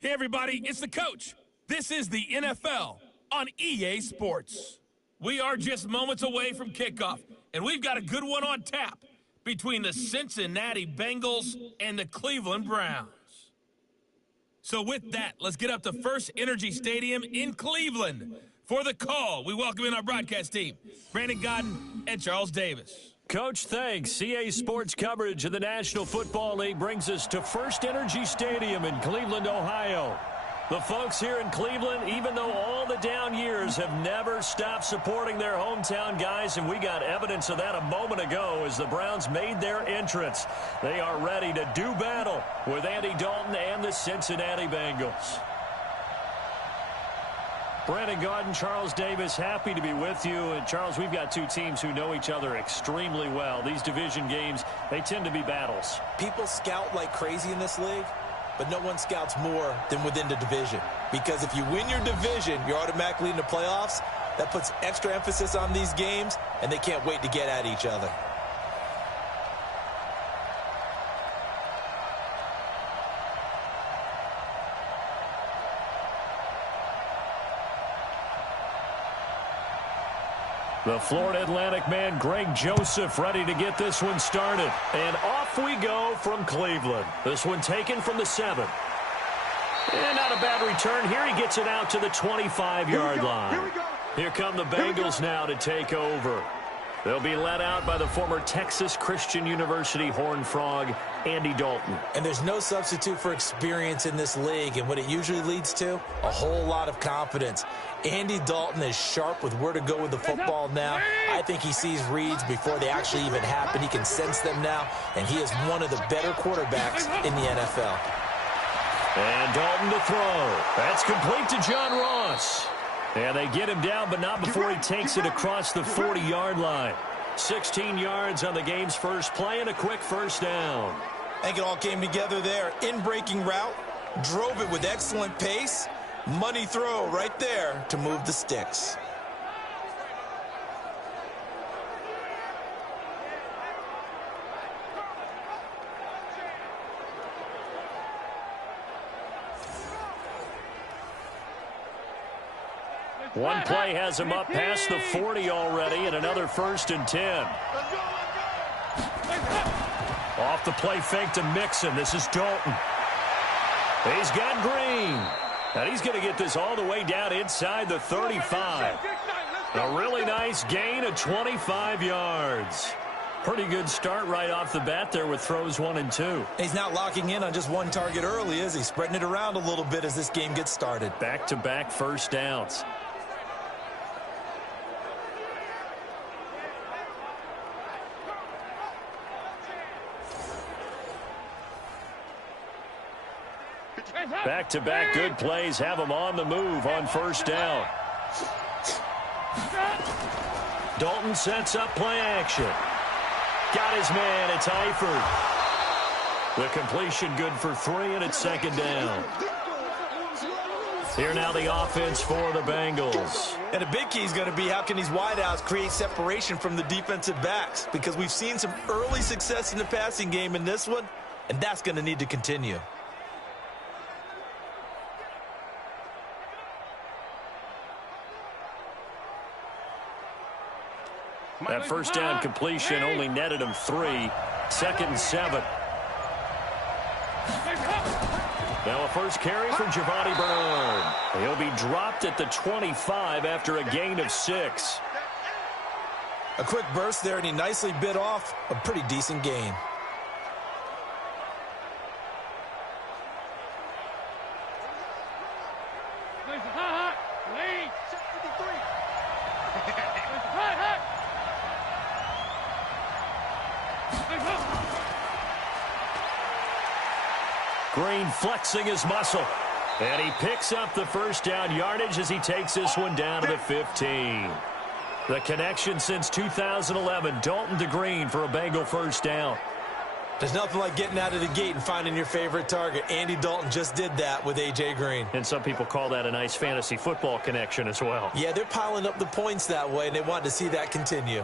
Hey, everybody, it's the coach. This is the NFL on EA Sports. We are just moments away from kickoff, and we've got a good one on tap between the Cincinnati Bengals and the Cleveland Browns. So with that, let's get up to First Energy Stadium in Cleveland. For the call, we welcome in our broadcast team, Brandon Godden and Charles Davis. Coach, thanks. EA Sports coverage of the National Football League brings us to First Energy Stadium in Cleveland, Ohio. The folks here in Cleveland, even though all the down years, have never stopped supporting their hometown guys, and we got evidence of that a moment ago as the Browns made their entrance. They are ready to do battle with Andy Dalton and the Cincinnati Bengals. Brandon Godden, Charles Davis, happy to be with you. And Charles, we've got two teams who know each other extremely well. These division games, they tend to be battles. People scout like crazy in this league, but no one scouts more than within the division. Because if you win your division, you're automatically in the playoffs. That puts extra emphasis on these games, and they can't wait to get at each other. The Florida Atlantic man, Greg Joseph, ready to get this one started. And off we go from Cleveland. This one taken from the 7. And not a bad return. Here he gets it out to the 25-yard line. Here come the Bengals now to take over. They'll be led out by the former Texas Christian University Horned Frog, Andy Dalton. And there's no substitute for experience in this league. And what it usually leads to, a whole lot of confidence. Andy Dalton is sharp with where to go with the football now. I think he sees reads before they actually even happen. He can sense them now, and he is one of the better quarterbacks in the NFL. And Dalton to throw. That's complete to John Ross. And they get him down, but not before he takes it across the 40-yard line. 16 yards on the game's first play and a quick first down. I think it all came together there. In-breaking route, drove it with excellent pace. Money throw right there to move the sticks. One play has him up past the 40 already, and another 1st and 10. Off the play fake to Mixon. This is Dalton. He's got Green. And he's going to get this all the way down inside the 35. A really nice gain of 25 yards. Pretty good start right off the bat there with throws 1 and 2. He's not locking in on just one target early, is he? Spreading it around a little bit as this game gets started. Back-to-back first downs. Back-to-back good plays have him on the move on first down. Dalton sets up play action. Got his man. It's Eifert. The completion good for 3, and it's 2nd down. Here now the offense for the Bengals. And a big key is going to be how can these wideouts create separation from the defensive backs, because we've seen some early success in the passing game in this one, and that's going to need to continue. That first down completion only netted him 3. 2nd and 7. Now a first carry for Giovanni Bernard. He'll be dropped at the 25 after a gain of 6. A quick burst there, and he nicely bit off a pretty decent gain. Green flexing his muscle. And he picks up the first down yardage as he takes this one down to the 15. The connection since 2011, Dalton to Green for a Bengal first down. There's nothing like getting out of the gate and finding your favorite target. Andy Dalton just did that with A.J. Green. And some people call that a nice fantasy football connection as well. Yeah, they're piling up the points that way, and they want to see that continue.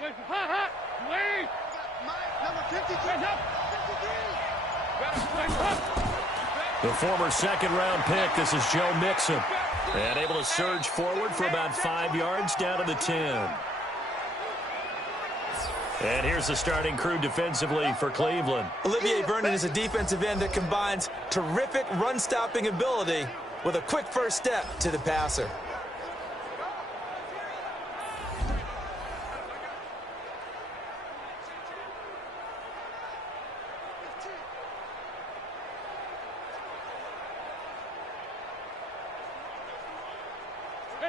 The former second-round pick, this is Joe Mixon. And able to surge forward for about 5 yards down to the 10. And here's the starting crew defensively for Cleveland. Olivier Vernon is a defensive end that combines terrific run-stopping ability with a quick first step to the passer.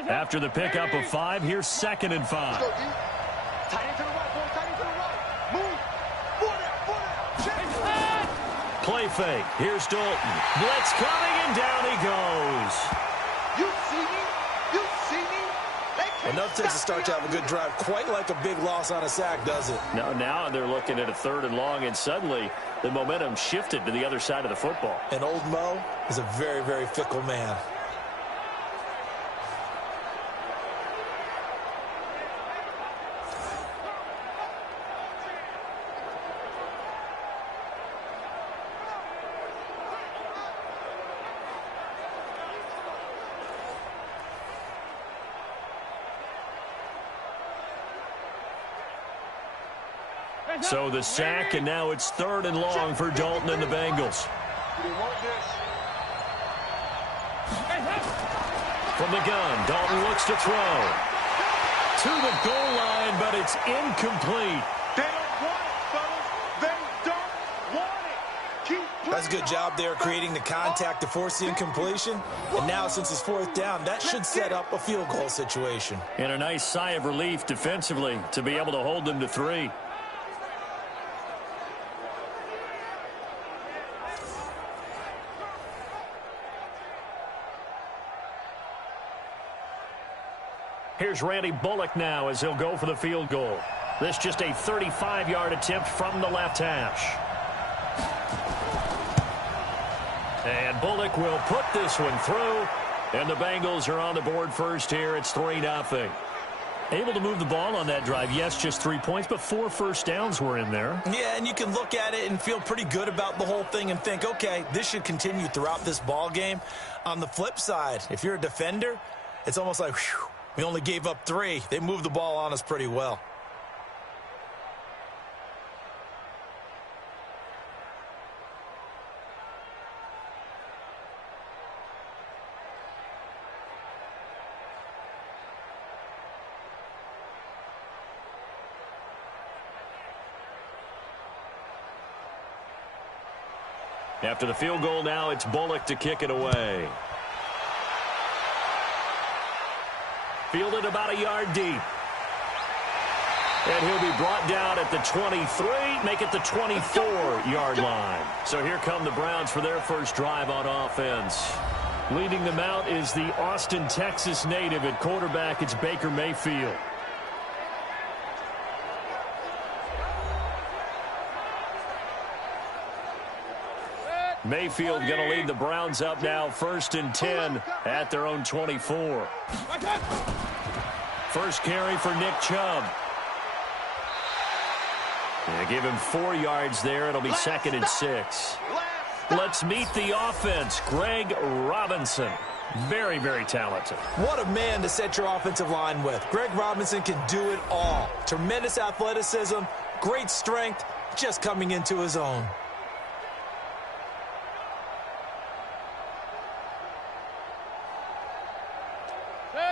After the pickup of 5, here's 2nd and 5. Play fake. Here's Dalton. Blitz coming, and down he goes. You see me? You see me? Enough takes to start to have a good drive. Quite like a big loss on a sack, does it? No, now they're looking at a 3rd and long, and suddenly the momentum shifted to the other side of the football. And old Mo is a very, very fickle man. So the sack, and now it's 3rd and long for Dalton and the Bengals. From the gun, Dalton looks to throw. To the goal line, but it's incomplete. They don't want it, fellas. They don't want it. That's a good job there creating the contact to force the incompletion. And now since it's 4th down, that should set up a field goal situation. And a nice sigh of relief defensively to be able to hold them to 3. Here's Randy Bullock now as he'll go for the field goal. This just a 35-yard attempt from the left hash. And Bullock will put this one through. And the Bengals are on the board first here. It's 3-0. Able to move the ball on that drive. Yes, just 3 points, but 4 first downs were in there. Yeah, and you can look at it and feel pretty good about the whole thing and think, okay, this should continue throughout this ball game. On the flip side, if you're a defender, it's almost like, whew, we only gave up 3. They moved the ball on us pretty well. After the field goal now, it's Bullock to kick it away. Fielded about a yard deep. And he'll be brought down at the 23, make it the 24-yard line. So here come the Browns for their first drive on offense. Leading them out is the Austin, Texas native. At quarterback, it's Baker Mayfield. Mayfield going to lead the Browns up now, 1st and 10 at their own 24. First carry for Nick Chubb. They give him 4 yards there. It'll be 2nd and 6. Let's meet the offense. Greg Robinson. Very, very talented. What a man to set your offensive line with. Greg Robinson can do it all. Tremendous athleticism, great strength, just coming into his own.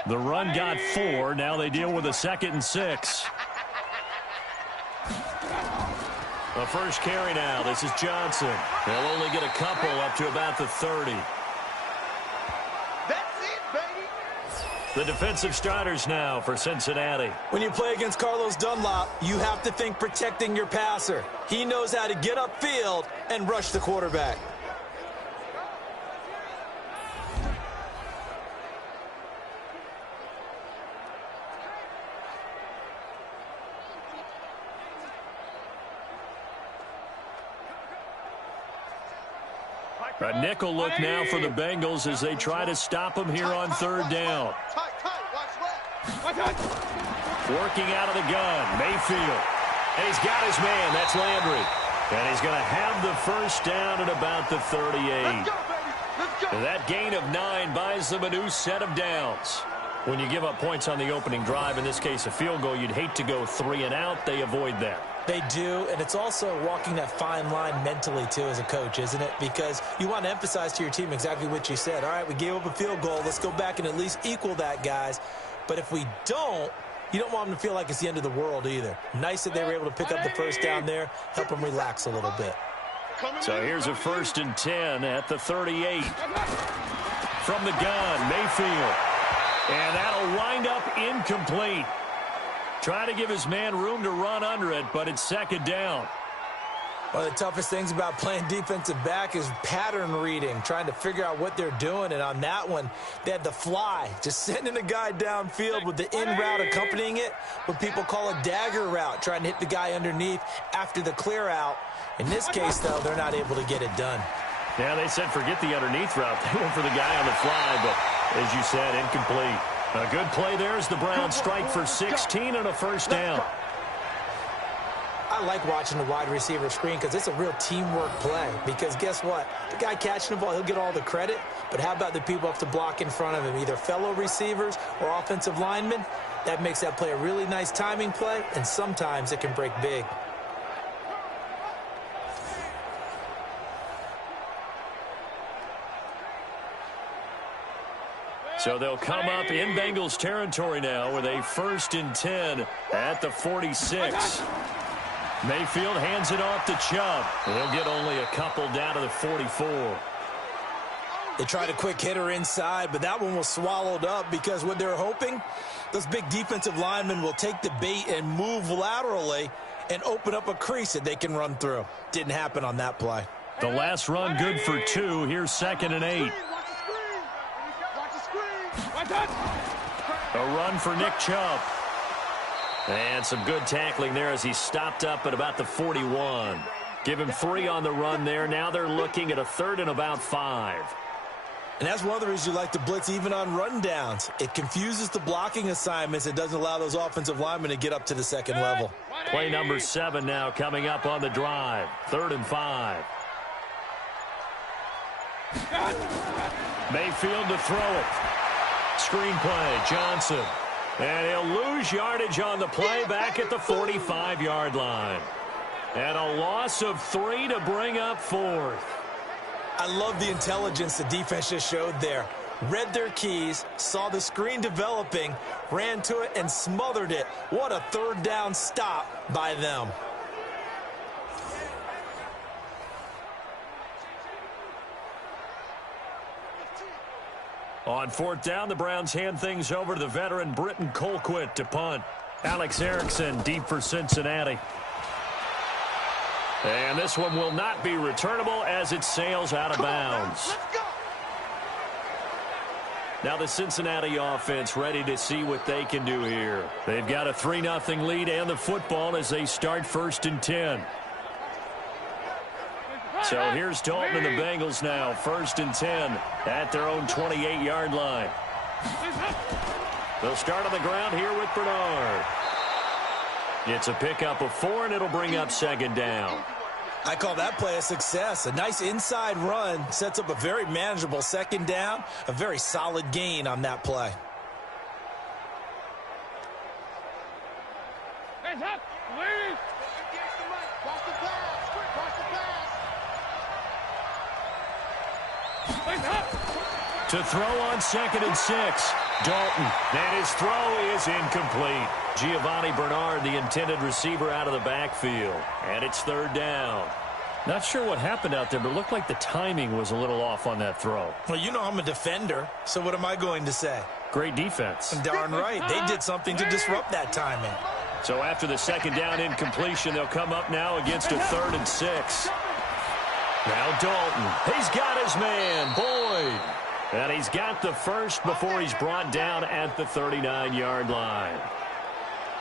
The run got 4. Now they deal with a 2nd and 6. The first carry now. This is Johnson. They'll only get a couple up to about the 30. That's it, baby. The defensive starters now for Cincinnati. When you play against Carlos Dunlop, you have to think protecting your passer. He knows how to get upfield and rush the quarterback. A nickel look now for the Bengals as they try to stop him here on 3rd down. Working out of the gun, Mayfield. And he's got his man. That's Landry. And he's going to have the first down at about the 38. Let's go, baby. Let's go. That gain of 9 buys them a new set of downs. When you give up points on the opening drive, in this case a field goal, you'd hate to go 3 and out. They avoid that. They do, and it's also walking that fine line mentally, too, as a coach, isn't it? Because you want to emphasize to your team exactly what you said. All right, we gave up a field goal. Let's go back and at least equal that, guys. But if we don't, you don't want them to feel like it's the end of the world either. Nice that they were able to pick up the first down there, help them relax a little bit. So here's a 1st and 10 at the 38. From the gun, Mayfield. And that'll wind up incomplete. Trying to give his man room to run under it, but it's 2nd down. One of the toughest things about playing defensive back is pattern reading, trying to figure out what they're doing. And on that one, they had the fly, just sending a guy downfield with the in route accompanying it, what people call a dagger route, trying to hit the guy underneath after the clear out. In this case, though, they're not able to get it done. Yeah, they said forget the underneath route. They went for the guy on the fly, but as you said, incomplete. A good play there as the Browns strike for 16 and a first down. I like watching the wide receiver screen because it's a real teamwork play. Because guess what? The guy catching the ball, he'll get all the credit. But how about the people up to block in front of him, either fellow receivers or offensive linemen? That makes that play a really nice timing play, and sometimes it can break big. So they'll come up in Bengals territory now with a 1st and 10 at the 46. Mayfield hands it off to Chubb. They'll get only a couple down to the 44. They tried a quick hitter inside, but that one was swallowed up because what they're hoping, those big defensive linemen will take the bait and move laterally and open up a crease that they can run through. Didn't happen on that play. The last run good for 2. Here's 2nd and 8. A run for Nick Chubb. And some good tackling there as he stopped up at about the 41. Give him 3 on the run there. Now they're looking at a 3rd and about 5. And that's one of the reasons you like to blitz even on rundowns. It confuses the blocking assignments. It doesn't allow those offensive linemen to get up to the 2nd level. Play number 7 now coming up on the drive. 3rd and 5. Mayfield to throw it. Screen play, Johnson. And he'll lose yardage on the play back at the 45-yard line. And a loss of 3 to bring up 4th. I love the intelligence the defense just showed there. Read their keys, saw the screen developing, ran to it, and smothered it. What a 3rd down stop by them. On 4th down, the Browns hand things over to the veteran Britton Colquitt to punt. Alex Erickson deep for Cincinnati. And this one will not be returnable as it sails out of bounds. Now the Cincinnati offense ready to see what they can do here. They've got a 3-0 lead and the football as they start 1st and 10. So here's Dalton and the Bengals now, 1st and 10 at their own 28-yard line. They'll start on the ground here with Bernard. It's a pickup of 4, and it'll bring up 2nd down. I call that play a success. A nice inside run sets up a very manageable 2nd down, a very solid gain on that play. Hands up, please. To throw on 2nd and 6. Dalton. And his throw is incomplete. Giovanni Bernard, the intended receiver, out of the backfield. And it's 3rd down. Not sure what happened out there, but it looked like the timing was a little off on that throw. Well, you know I'm a defender, so what am I going to say? Great defense. Darn right. They did something to disrupt that timing. So after the 2nd down incompletion, they'll come up now against a 3rd and 6. Now Dalton. He's got his man, Boyd. And he's got the first before he's brought down at the 39-yard line.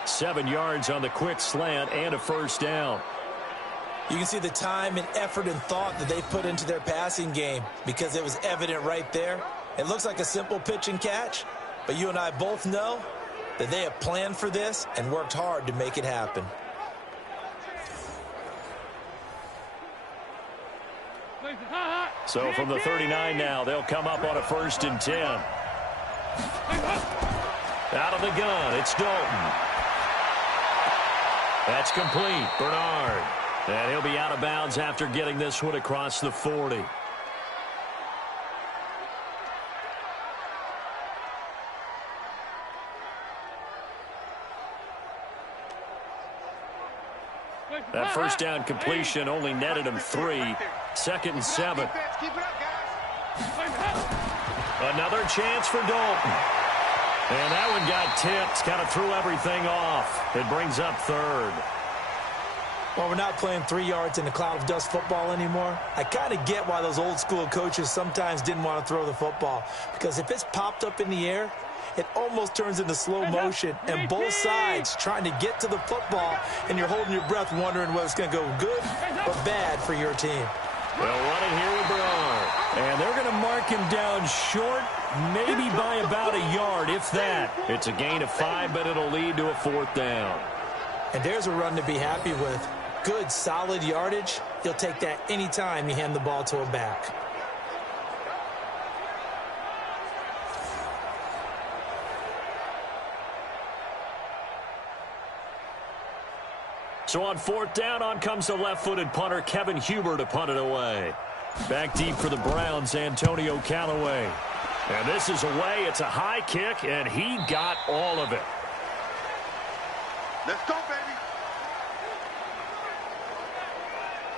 7 yards on the quick slant and a 1st down. You can see the time and effort and thought that they put into their passing game because it was evident right there. It looks like a simple pitch and catch, but you and I both know that they have planned for this and worked hard to make it happen. So from the 39 now, they'll come up on a 1st and 10. Out of the gun, it's Dalton. That's complete. Bernard. And he'll be out of bounds after getting this one across the 40. That first down completion only netted him 3. 2nd and 7. Another chance for Dalton. And that one got tipped. Kind of threw everything off. It brings up 3rd. Well, we're not playing 3 yards in a cloud of dust football anymore. I kind of get why those old school coaches sometimes didn't want to throw the football. Because if it's popped up in the air, it almost turns into slow motion, and both sides trying to get to the football, and you're holding your breath wondering whether it's going to go good or bad for your team. They'll run it here with Bernard. And they're going to mark him down short, maybe by about a yard, if that. It's a gain of 5, but it'll lead to a 4th down. And there's a run to be happy with. Good, solid yardage. You'll take that anytime you hand the ball to a back. So on 4th down, on comes the left-footed punter, Kevin Huber, to punt it away. Back deep for the Browns, Antonio Callaway. And this is away. It's a high kick, and he got all of it. Let's go, baby.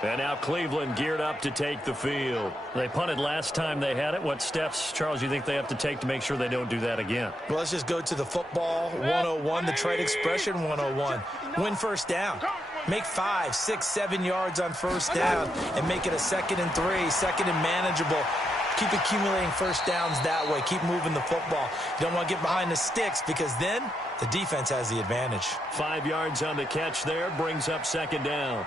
And now Cleveland geared up to take the field. They punted last time they had it. What steps, Charles, you think they have to take to make sure they don't do that again? Well, let's just go to the football 101, the trade expression 101. Win 1st down. Make 5, 6, 7 yards on 1st down and make it a 2nd and 3, 2nd and manageable. Keep accumulating 1st downs that way. Keep moving the football. You don't want to get behind the sticks because then the defense has the advantage. 5 yards on the catch there brings up 2nd down.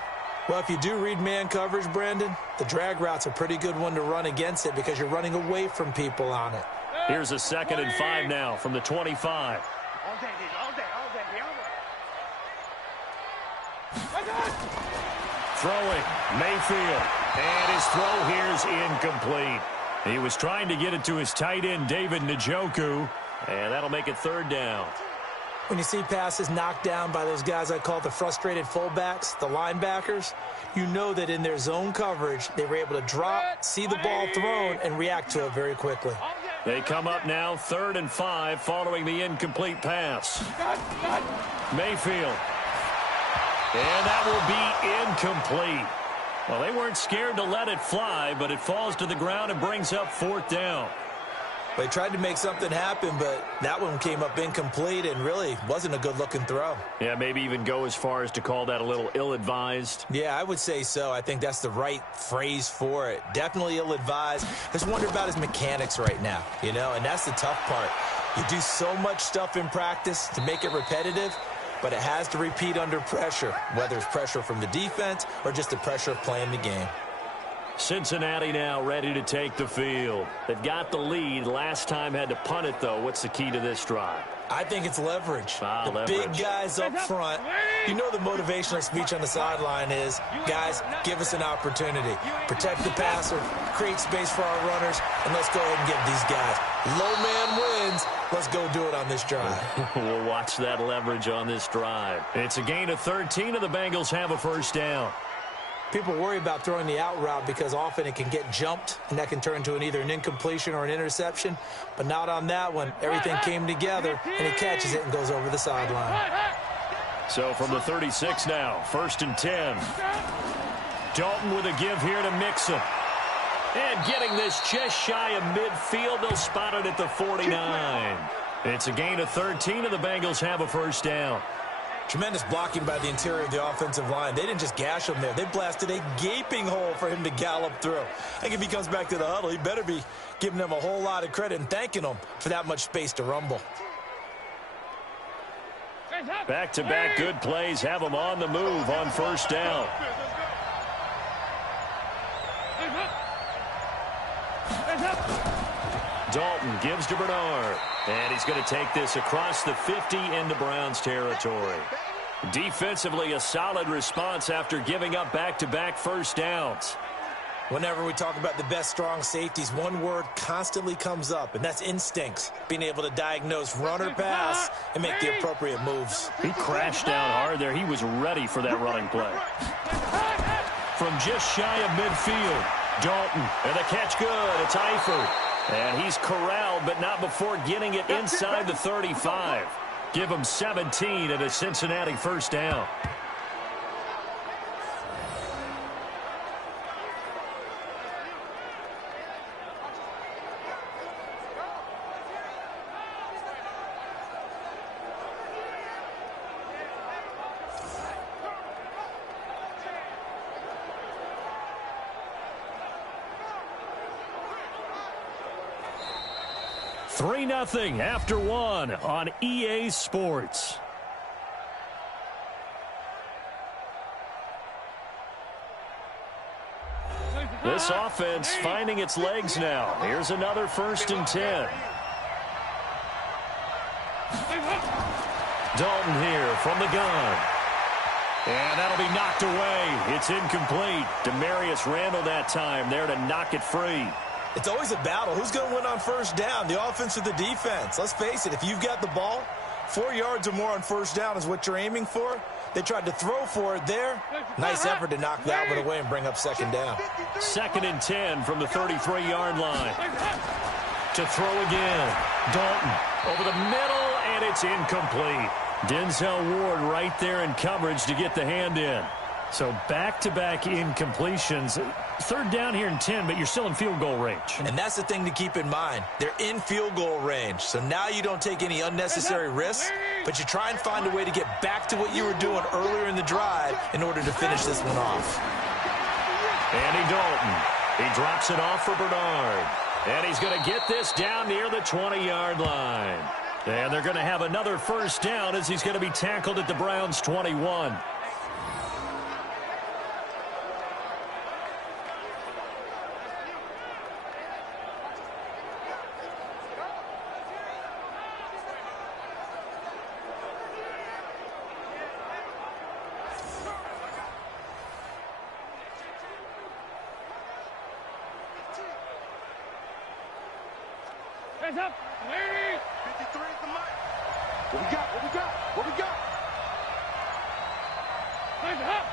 Well, if you do read man coverage, Brandon, the drag route's a pretty good one to run against it because you're running away from people on it. Here's a 2nd and 5 now from the 25. Throwing, Mayfield, and his throw here's incomplete. He was trying to get it to his tight end, David Njoku, and that'll make it 3rd down. When you see passes knocked down by those guys I call the frustrated fullbacks, the linebackers, you know that in their zone coverage, they were able to drop, see the ball thrown, and react to it very quickly. They come up now 3rd and 5 following the incomplete pass. Mayfield. And that will be incomplete. Well, they weren't scared to let it fly, but it falls to the ground and brings up 4th down. They tried to make something happen, but that one came up incomplete and really wasn't a good-looking throw. Yeah, maybe even go as far as to call that a little ill-advised. Yeah, I would say so. I think that's the right phrase for it. Definitely ill-advised. Just wonder about his mechanics right now, you know, and that's the tough part. You do so much stuff in practice to make it repetitive, but it has to repeat under pressure, whether it's pressure from the defense or just the pressure of playing the game. Cincinnati now ready to take the field. They've got the lead. Last time had to punt it, though. What's the key to this drive? I think it's leverage. Leverage. Big guys up front. You know the motivational speech on the sideline is, guys, give us an opportunity. Protect the passer, create space for our runners, and let's go ahead and get these guys. Low man wins. Let's go do it on this drive. We'll watch that leverage on this drive. It's a gain of 13, and the Bengals have a 1st down. People worry about throwing the out route because often it can get jumped, and that can turn into either an incompletion or an interception. But not on that one. Everything came together, and he catches it and goes over the sideline. So from the 36 now, 1st and 10. Dalton with a give here to Mixon. And getting this just shy of midfield, they'll spot it at the 49. It's a gain of 13, and the Bengals have a 1st down. Tremendous blocking by the interior of the offensive line. They didn't just gash him there. They blasted a gaping hole for him to gallop through. I think if he comes back to the huddle, he better be giving them a whole lot of credit and thanking them for that much space to rumble. Back-to-back good plays have them on the move on 1st down. Dalton gives to Bernard. And he's going to take this across the 50 into Browns territory. Defensively, a solid response after giving up back-to-back first downs. Whenever we talk about the best strong safeties, one word constantly comes up, and that's instincts. Being able to diagnose run or pass and make the appropriate moves. He crashed down hard there. He was ready for that running play. From just shy of midfield, Dalton, and the catch good. It's Eifert. And he's corralled, but not before getting it inside the 35. Give him 17 at a Cincinnati first down. Three 3-0 after one on EA Sports. This offense finding its legs now. Here's another 1st and 10. Dalton here from the gun. And that'll be knocked away. It's incomplete. Demarius Randall that time there to knock it free. It's always a battle. Who's going to win on first down, the offense or the defense? Let's face it, if you've got the ball, 4 yards or more on first down is what you're aiming for. They tried to throw for it there. Nice effort to knock that one away and bring up 2nd down. 2nd and 10 from the 33-yard line. To throw again. Dalton over the middle, and it's incomplete. Denzel Ward right there in coverage to get the hand in. So back-to-back incompletions. 3rd down here and 10, but you're still in field goal range. And that's the thing to keep in mind. They're in field goal range. So now you don't take any unnecessary risks, but you try and find a way to get back to what you were doing earlier in the drive in order to finish this one off. Andy Dalton. He drops it off for Bernard. And he's going to get this down near the 20-yard line. And they're going to have another first down as he's going to be tackled at the Browns' 21. Hands up. 53 is the mark. What we got? What we got? What we got? Hands up.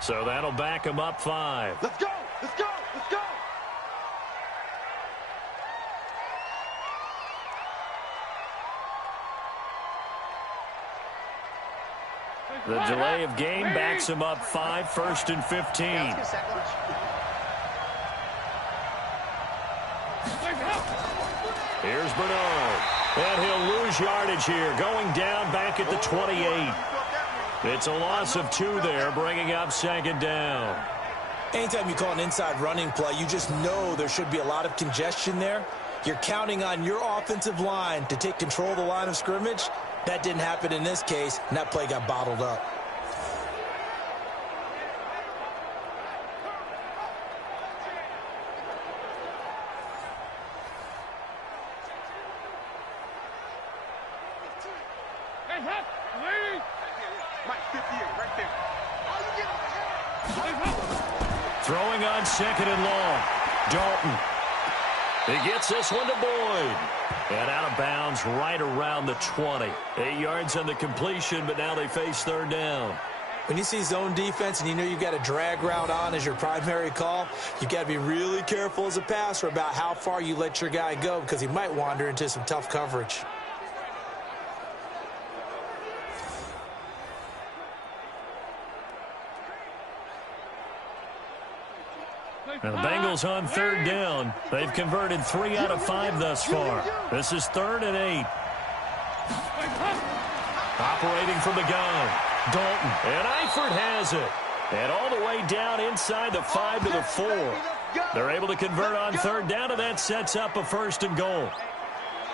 So that'll back him up 5. Let's go. Let's go. Let's go. The delay of game backs him up 5, 1st and 15. Here's Bernard. And he'll lose yardage here, going down back at the 28. It's a loss of 2 there, bringing up 2nd down. Anytime you call an inside running play, you just know there should be a lot of congestion there. You're counting on your offensive line to take control of the line of scrimmage. That didn't happen in this case, and that play got bottled up. Throwing on 2nd and long. Dalton. He gets this one to Boyd. And out of bounds right around the 20. 8 yards on the completion, but now they face 3rd down. When you see zone defense and you know you've got a drag route on as your primary call, you've got to be really careful as a passer about how far you let your guy go because he might wander into some tough coverage. And the Bengals on 3rd down. They've converted 3 out of 5 thus far. This is 3rd and 8. Operating from the gun. Dalton. And Eifert has it. And all the way down inside the 5 to the 4. They're able to convert on 3rd down, and that sets up a 1st and goal.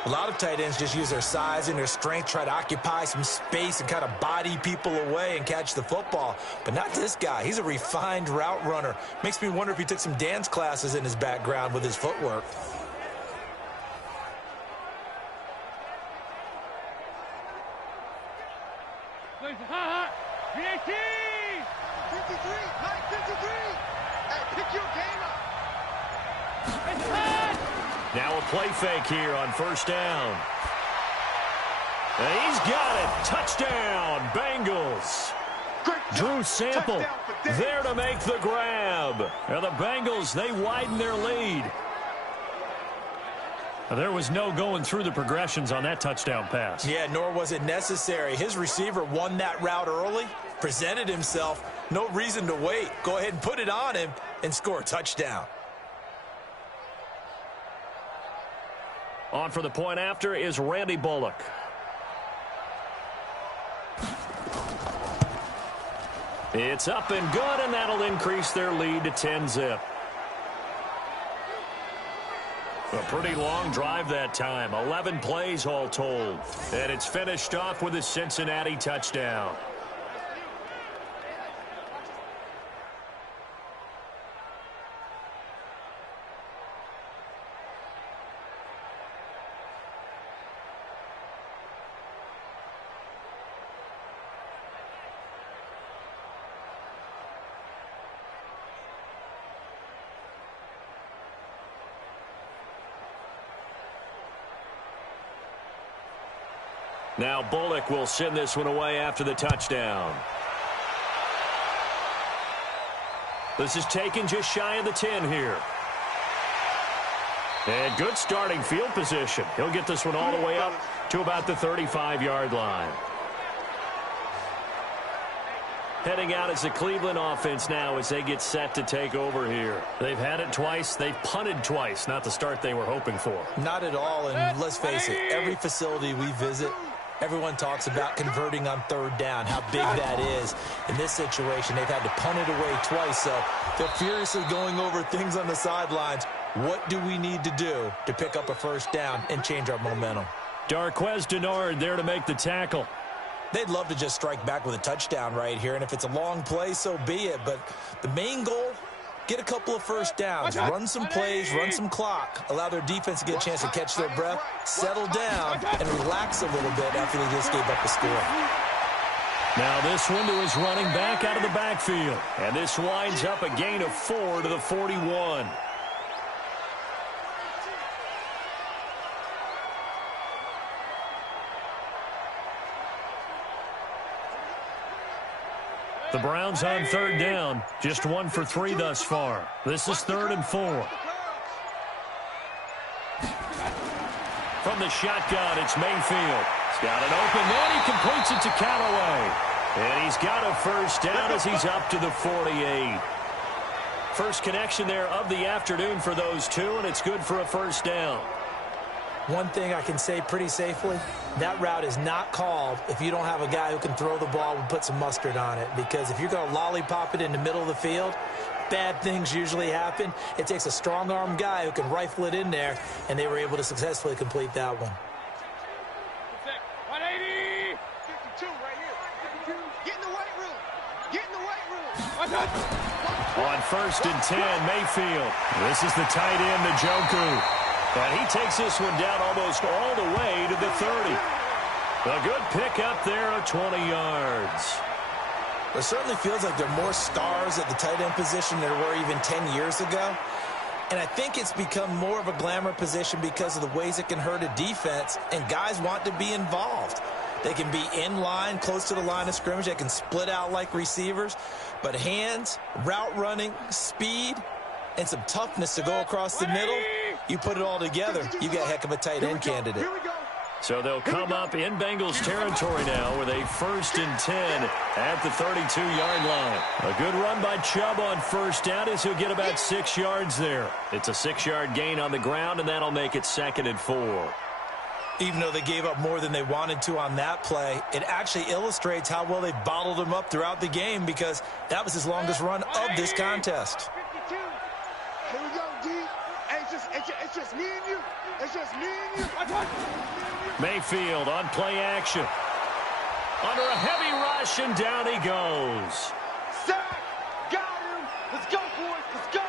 A lot of tight ends just use their size and their strength, try to occupy some space and kind of body people away and catch the football. But not this guy. He's a refined route runner. Makes me wonder if he took some dance classes in his background with his footwork. Now a play fake here on first down. And he's got it. Touchdown, Bengals. Drew Sample there to make the grab. And the Bengals, they widen their lead. There was no going through the progressions on that touchdown pass. Yeah, nor was it necessary. His receiver won that route early, presented himself. No reason to wait. Go ahead and put it on him and score a touchdown. On for the point after is Randy Bullock. It's up and good, and that'll increase their lead to 10-zip. A pretty long drive that time. 11 plays all told. And it's finished off with a Cincinnati touchdown. Now Bullock will send this one away after the touchdown. This is taken just shy of the 10 here. And good starting field position. He'll get this one all the way up to about the 35-yard line. Heading out as the Cleveland offense now as they get set to take over here. They've had it twice. They've punted twice. Not the start they were hoping for. Not at all, and let's face it, every facility we visit, everyone talks about converting on third down, how big that is. In this situation, they've had to punt it away twice, so they're furiously going over things on the sidelines. What do we need to do to pick up a first down and change our momentum? Darquez Denard there to make the tackle. They'd love to just strike back with a touchdown right here, and if it's a long play, so be it. But the main goal, get a couple of first downs, run some plays, run some clock, allow their defense to get a chance to catch their breath, settle down, and relax a little bit after they just gave up the score. Now this one to his running back out of the backfield. And this winds up a gain of 4 to the 41. The Browns on third down, just 1 for 3 thus far. This is 3rd and 4. From the shotgun, it's Mayfield. He's got it open, then he completes it to Callaway. And he's got a first down as he's up to the 48. First connection there of the afternoon for those two, and it's good for a first down. One thing I can say pretty safely, that route is not called if you don't have a guy who can throw the ball and put some mustard on it. Because if you're going to lollipop it in the middle of the field, bad things usually happen. It takes a strong-arm guy who can rifle it in there, and they were able to successfully complete that one. 180! 52 right here. Get in the weight room. Get in the weight room. On 1st and 10, Mayfield. This is the tight end, Njoku. And he takes this one down almost all the way to the 30. A good pick up there of 20 yards. It certainly feels like there are more stars at the tight end position than there were even 10 years ago. And I think it's become more of a glamour position because of the ways it can hurt a defense, and guys want to be involved. They can be in line, close to the line of scrimmage. They can split out like receivers. But hands, route running, speed, and some toughness to go across the middle, you put it all together, you got a heck of a tight end candidate. So they'll come up in Bengals territory now with a 1st and 10 at the 32-yard line. A good run by Chubb on first down as he'll get about 6 yards there. It's a 6-yard gain on the ground, and that'll make it 2nd and 4. Even though they gave up more than they wanted to on that play, it actually illustrates how well they bottled him up throughout the game, because that was his longest run of this contest. Here we go, D. Hey, it's just me and you. It's just me and you. Mayfield on play action. Under a heavy rush, and down he goes. Sack! Got him! Let's go, boys! Let's go!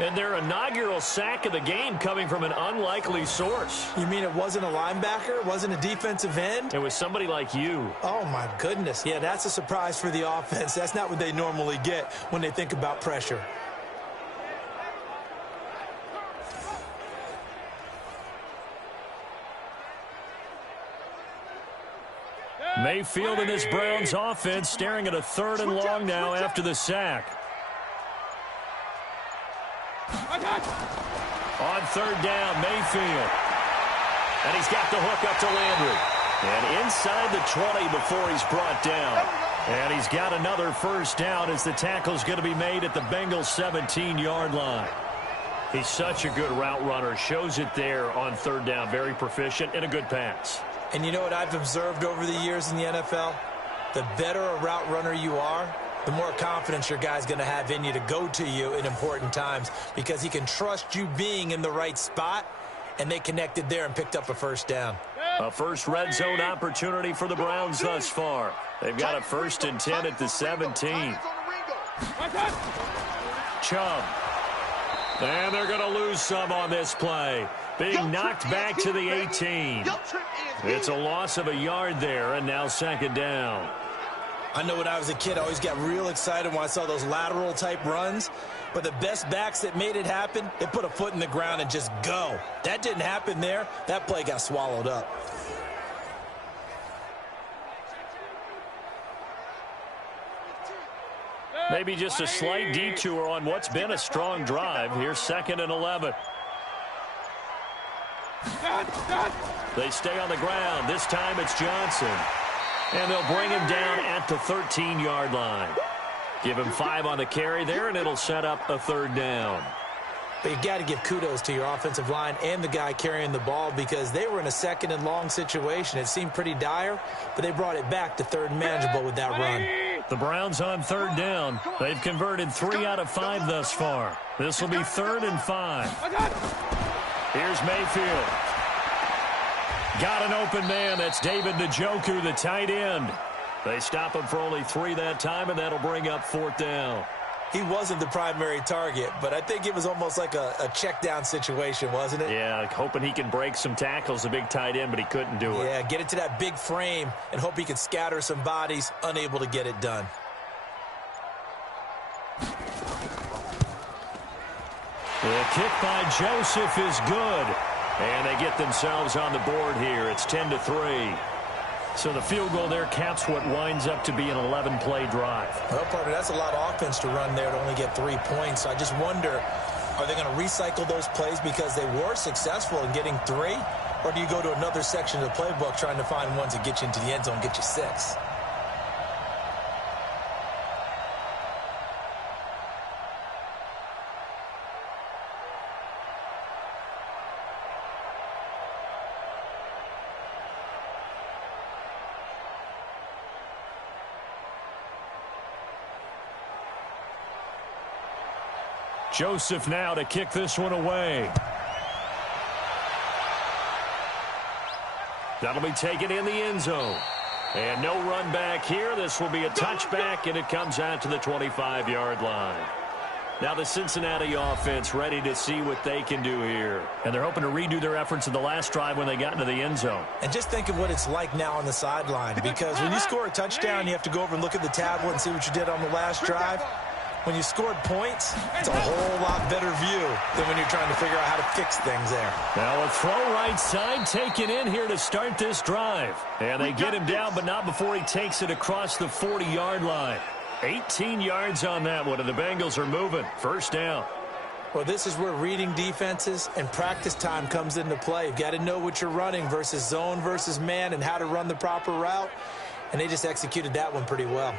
And their inaugural sack of the game coming from an unlikely source. You mean it wasn't a linebacker? It wasn't a defensive end? It was somebody like you. Oh, my goodness. Yeah, that's a surprise for the offense. That's not what they normally get when they think about pressure. Mayfield and this Browns offense staring at a 3rd and long now after the sack. On 3rd down, Mayfield. And he's got the hook up to Landry. And inside the 20 before he's brought down. And he's got another 1st down as the tackle's going to be made at the Bengals 17-yard line. He's such a good route runner. Shows it there on 3rd down. Very proficient and a good pass. And you know what I've observed over the years in the NFL? The better a route runner you are, the more confidence your guy's going to have in you to go to you in important times because he can trust you being in the right spot, and they connected there and picked up a 1st down. A first red zone opportunity for the Browns thus far. They've got a 1st and 10 at the 17. Chubb. And they're going to lose some on this play. Being knocked back to the 18. It's a loss of a yard there, and now 2nd down. I know when I was a kid, I always got real excited when I saw those lateral-type runs. But the best backs that made it happen, they put a foot in the ground and just go. That didn't happen there. That play got swallowed up. Maybe just a slight detour on what's been a strong drive. Here's 2nd and 11. They stay on the ground. This time it's Johnson. And they'll bring him down at the 13-yard line. Give him 5 on the carry there, and it'll set up a 3rd down. But you got to give kudos to your offensive line and the guy carrying the ball because they were in a 2nd and long situation. It seemed pretty dire, but they brought it back to 3rd and manageable with that run. The Browns on 3rd down. They've converted 3 out of 5 thus far. This will be 3rd and 5. Here's Mayfield. Got an open man. That's David Njoku, the tight end. They stop him for only 3 that time, and that'll bring up 4th down. He wasn't the primary target, but I think it was almost like a check down situation, wasn't it? Yeah, hoping he can break some tackles, a big tight end, but he couldn't do it. Yeah, get it to that big frame and hope he can scatter some bodies, unable to get it done. The kick by Joseph is good. And they get themselves on the board here. It's 10-3. So the field goal there caps what winds up to be an 11-play drive. Well, partner, that's a lot of offense to run there to only get 3 points. So I just wonder, are they going to recycle those plays because they were successful in getting 3? Or do you go to another section of the playbook trying to find ones that get you into the end zone, get you 6? Joseph now to kick this one away. That'll be taken in the end zone. And no run back here. This will be a touchback, and it comes out to the 25-yard line. Now the Cincinnati offense ready to see what they can do here. And they're hoping to redo their efforts in the last drive when they got into the end zone. And just think of what it's like now on the sideline. Because when you score a touchdown, you have to go over and look at the tablet and see what you did on the last drive. When you scored points, it's a whole lot better view than when you're trying to figure out how to fix things there. Now a throw right side taken in here to start this drive. And they get him down, but not before he takes it across the 40-yard line. 18 yards on that one, and the Bengals are moving. 1st down. Well, this is where reading defenses and practice time comes into play. You've got to know what you're running versus zone versus man and how to run the proper route. And they just executed that one pretty well.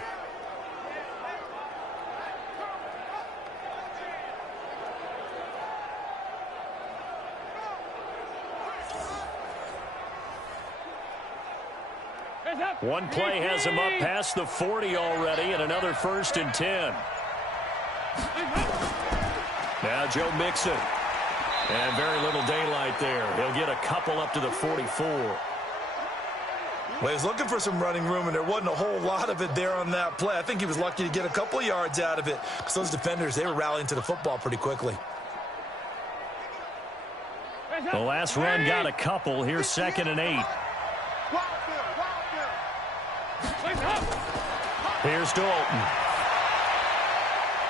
One play has him up past the 40 already, and another 1st and 10. Now Joe Mixon. And very little daylight there. He'll get a couple up to the 44. Well, he was looking for some running room, and there wasn't a whole lot of it there on that play. I think he was lucky to get a couple yards out of it because those defenders, they were rallying to the football pretty quickly. The last run got a couple. Here's 2nd and 8. Here's Dalton.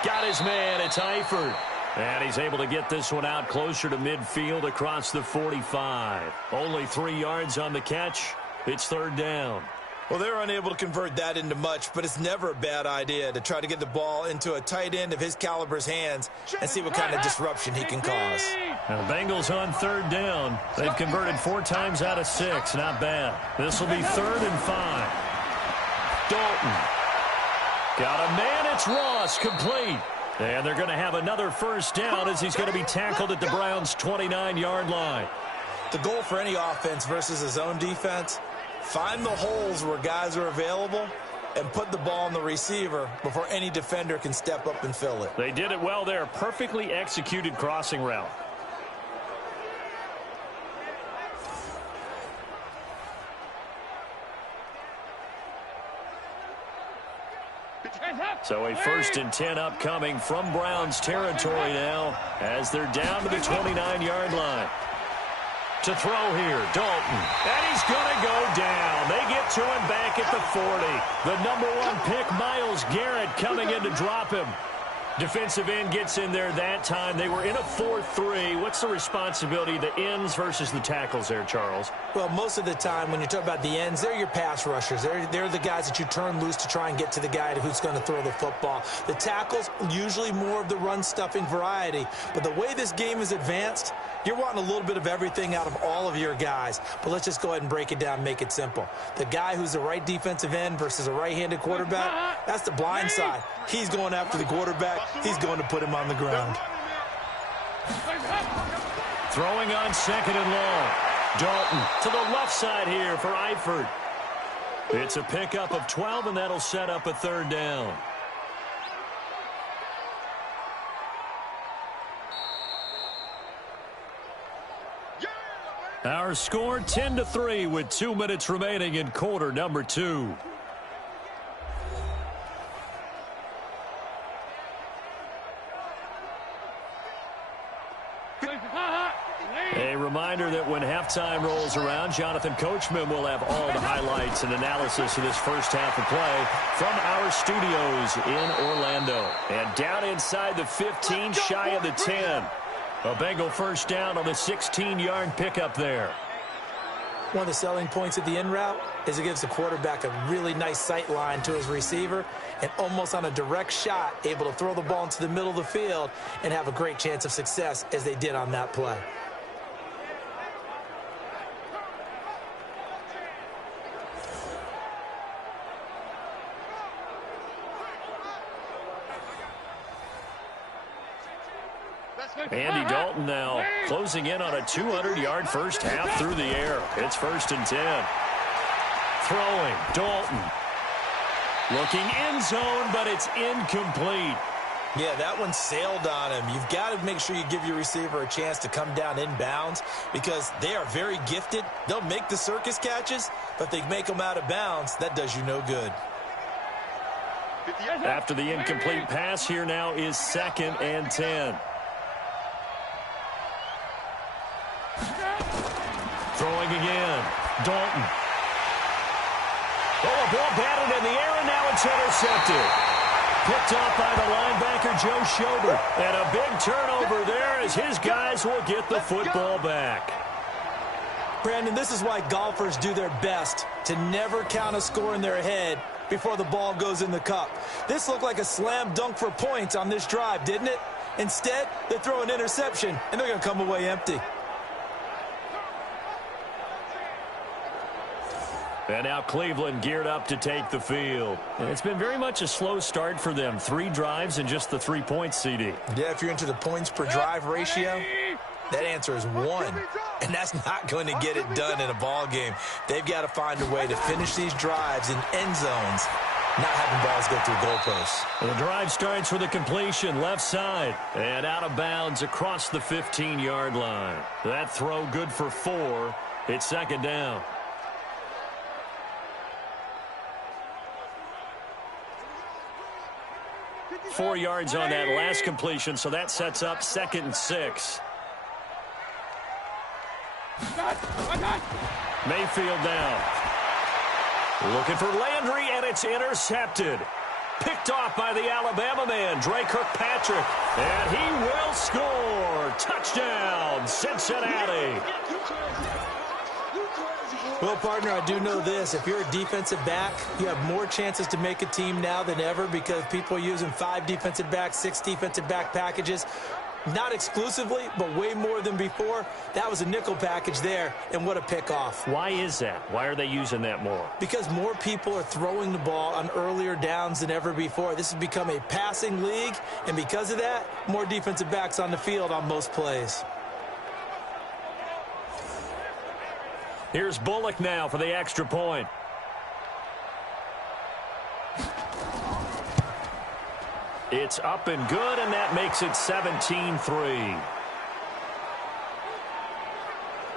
Got his man. It's Eifert. And he's able to get this one out closer to midfield across the 45. Only 3 yards on the catch. It's 3rd down. Well, they were unable to convert that into much, but it's never a bad idea to try to get the ball into a tight end of his caliber's hands and see what kind of disruption he can cause. Now the Bengals on 3rd down. They've converted 4 times out of 6. Not bad. This will be 3rd and 5. Dalton. Got a man. It's Ross. Complete. And they're going to have another 1st down as he's going to be tackled at the Browns' 29-yard line. The goal for any offense versus his own defense, find the holes where guys are available and put the ball on the receiver before any defender can step up and fill it. They did it well there. Perfectly executed crossing route. So a 1st and 10 upcoming from Browns territory now as they're down to the 29-yard line. To throw here, Dalton. And he's going to go down. They get to him back at the 40. The number 1 pick, Myles Garrett, coming in to drop him. Defensive end gets in there that time. They were in a 4-3. What's the responsibility, the ends versus the tackles there, Charles? Well, most of the time when you talk about the ends, they're your pass rushers. They're the guys that you turn loose to try and get to the guy who's going to throw the football. The tackles, usually more of the run-stuffing variety. But the way this game is advanced, you're wanting a little bit of everything out of all of your guys. But let's just go ahead and break it down and make it simple. The guy who's the right defensive end versus a right-handed quarterback, that's the blind side. He's going after the quarterback. He's going to put him on the ground. Throwing on 2nd and long. Dalton to the left side here for Eifert. It's a pickup of 12, and that'll set up a 3rd down. Our score 10-3 with 2 minutes remaining in quarter number 2. A reminder that when halftime rolls around, Jonathan Coachman will have all the highlights and analysis of this first half of play from our studios in Orlando. And down inside the 15, shy of the 10. A Bengal 1st down on the 16-yard pickup there. One of the selling points of the in route is it gives the quarterback a really nice sight line to his receiver and almost on a direct shot able to throw the ball into the middle of the field and have a great chance of success as they did on that play. Andy Dalton now closing in on a 200-yard first half through the air. It's 1st and 10. Throwing, Dalton. Looking end zone, but it's incomplete. Yeah, that one sailed on him. You've got to make sure you give your receiver a chance to come down inbounds because they are very gifted. They'll make the circus catches, but if they make them out of bounds, that does you no good. After the incomplete pass, here now is 2nd and 10. Throwing again. Dalton. Oh, a ball batted in the air, and now it's intercepted. Picked off by the linebacker, Joe Schobert. And a big turnover there as his guys will get the football back. Brandon, this is why golfers do their best to never count a score in their head before the ball goes in the cup. This looked like a slam dunk for points on this drive, didn't it? Instead, they throw an interception, and they're going to come away empty. And now Cleveland geared up to take the field. And it's been very much a slow start for them. 3 drives and just the 3 points, CD. Yeah, if you're into the points per drive ratio, that answer is 1. And that's not going to get it done in a ball game. They've got to find a way to finish these drives in end zones not having balls go through goalposts. The drive starts with a completion left side and out of bounds across the 15-yard line. That throw good for 4. It's second down. Four yards on that last completion, so that sets up 2nd and 6. Mayfield down. Looking for Landry, and it's intercepted. Picked off by the Alabama man, Dre Kirkpatrick. And he will score. Touchdown, Cincinnati. Well, partner, I do know this. If you're a defensive back, you have more chances to make a team now than ever because people are using 5 defensive backs, 6 defensive back packages. Not exclusively, but way more than before. That was a nickel package there, and what a pickoff. Why is that? Why are they using that more? Because more people are throwing the ball on earlier downs than ever before. This has become a passing league, and because of that, more defensive backs on the field on most plays. Here's Bullock now for the extra point. It's up and good, and that makes it 17-3.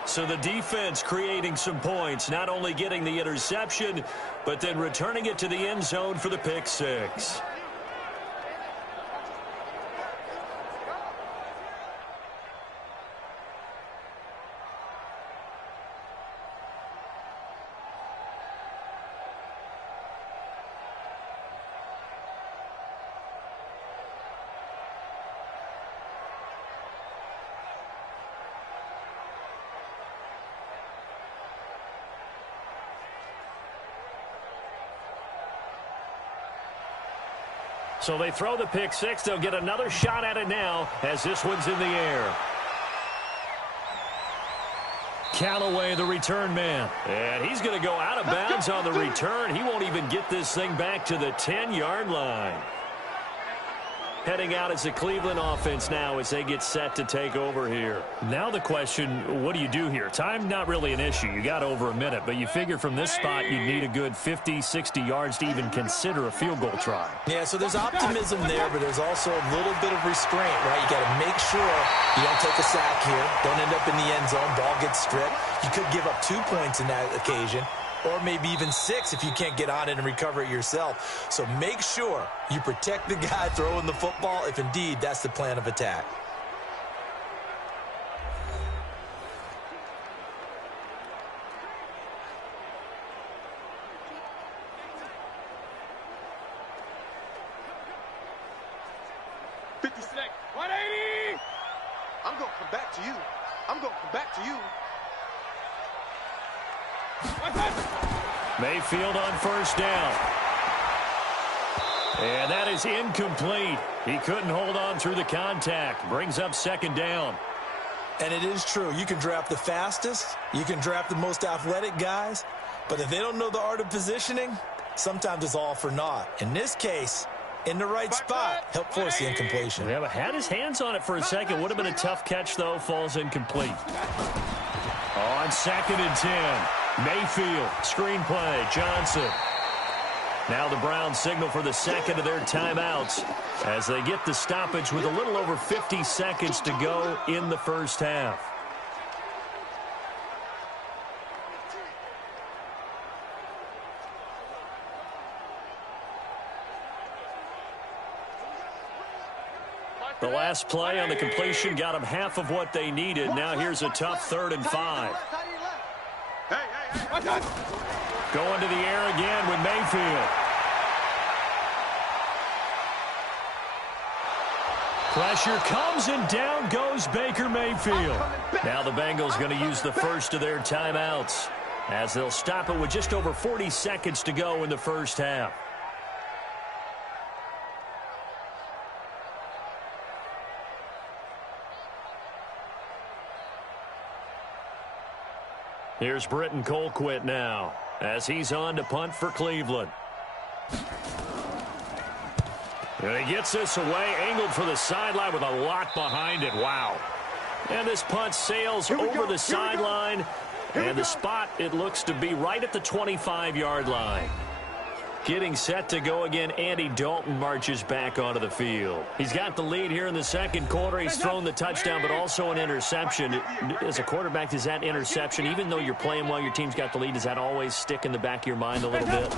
So the defense creating some points, not only getting the interception, but then returning it to the end zone for the pick 6. So they throw the pick 6. They'll get another shot at it now as this one's in the air. Callaway, the return man. And he's going to go out of bounds on the return. He won't even get this thing back to the 10-yard line. Heading out as the Cleveland offense now as they get set to take over here. Now the question, what do you do here? Time not really an issue. You got over a minute, but you figure from this spot you need a good 50, 60 yards to even consider a field goal try. Yeah, so there's optimism there, but there's also a little bit of restraint, right? You got to make sure you don't take a sack here. Don't end up in the end zone. Ball gets stripped. You could give up 2 points in that occasion, or maybe even 6 if you can't get on it and recover it yourself. So make sure you protect the guy throwing the football if indeed that's the plan of attack. I'm going to come back to you. I'm going to come back to you. Mayfield on first down. And that is incomplete. He couldn't hold on through the contact. Brings up second down. And it is true. You can draft the fastest. You can draft the most athletic guys. But if they don't know the art of positioning, sometimes it's all for naught. In this case, in the right spot, help force the incompletion. Yeah, but had his hands on it for a second. Would have been a tough catch, though. Falls incomplete. On 2nd and 10. Mayfield, screen play, Johnson. Now the Browns signal for the second of their timeouts as they get the stoppage with a little over 50 seconds to go in the first half. The last play on the completion got them half of what they needed. Now here's a tough 3rd and 5. Going to the air again with Mayfield. Pressure comes and down goes Baker Mayfield. Now the Bengals going to use the first of their timeouts as they'll stop it with just over 40 seconds to go in the first half. Here's Britton Colquitt now as he's on to punt for Cleveland. And he gets this away, angled for the sideline with a lot behind it. Wow. And this punt sails over the sideline, and the spot, it looks to be right at the 25-yard line. Getting set to go again, Andy Dalton marches back onto the field. He's got the lead here in the second quarter. He's thrown the touchdown, but also an interception. As a quarterback, does that interception, even though you're playing well, your team's got the lead, does that always stick in the back of your mind a little bit?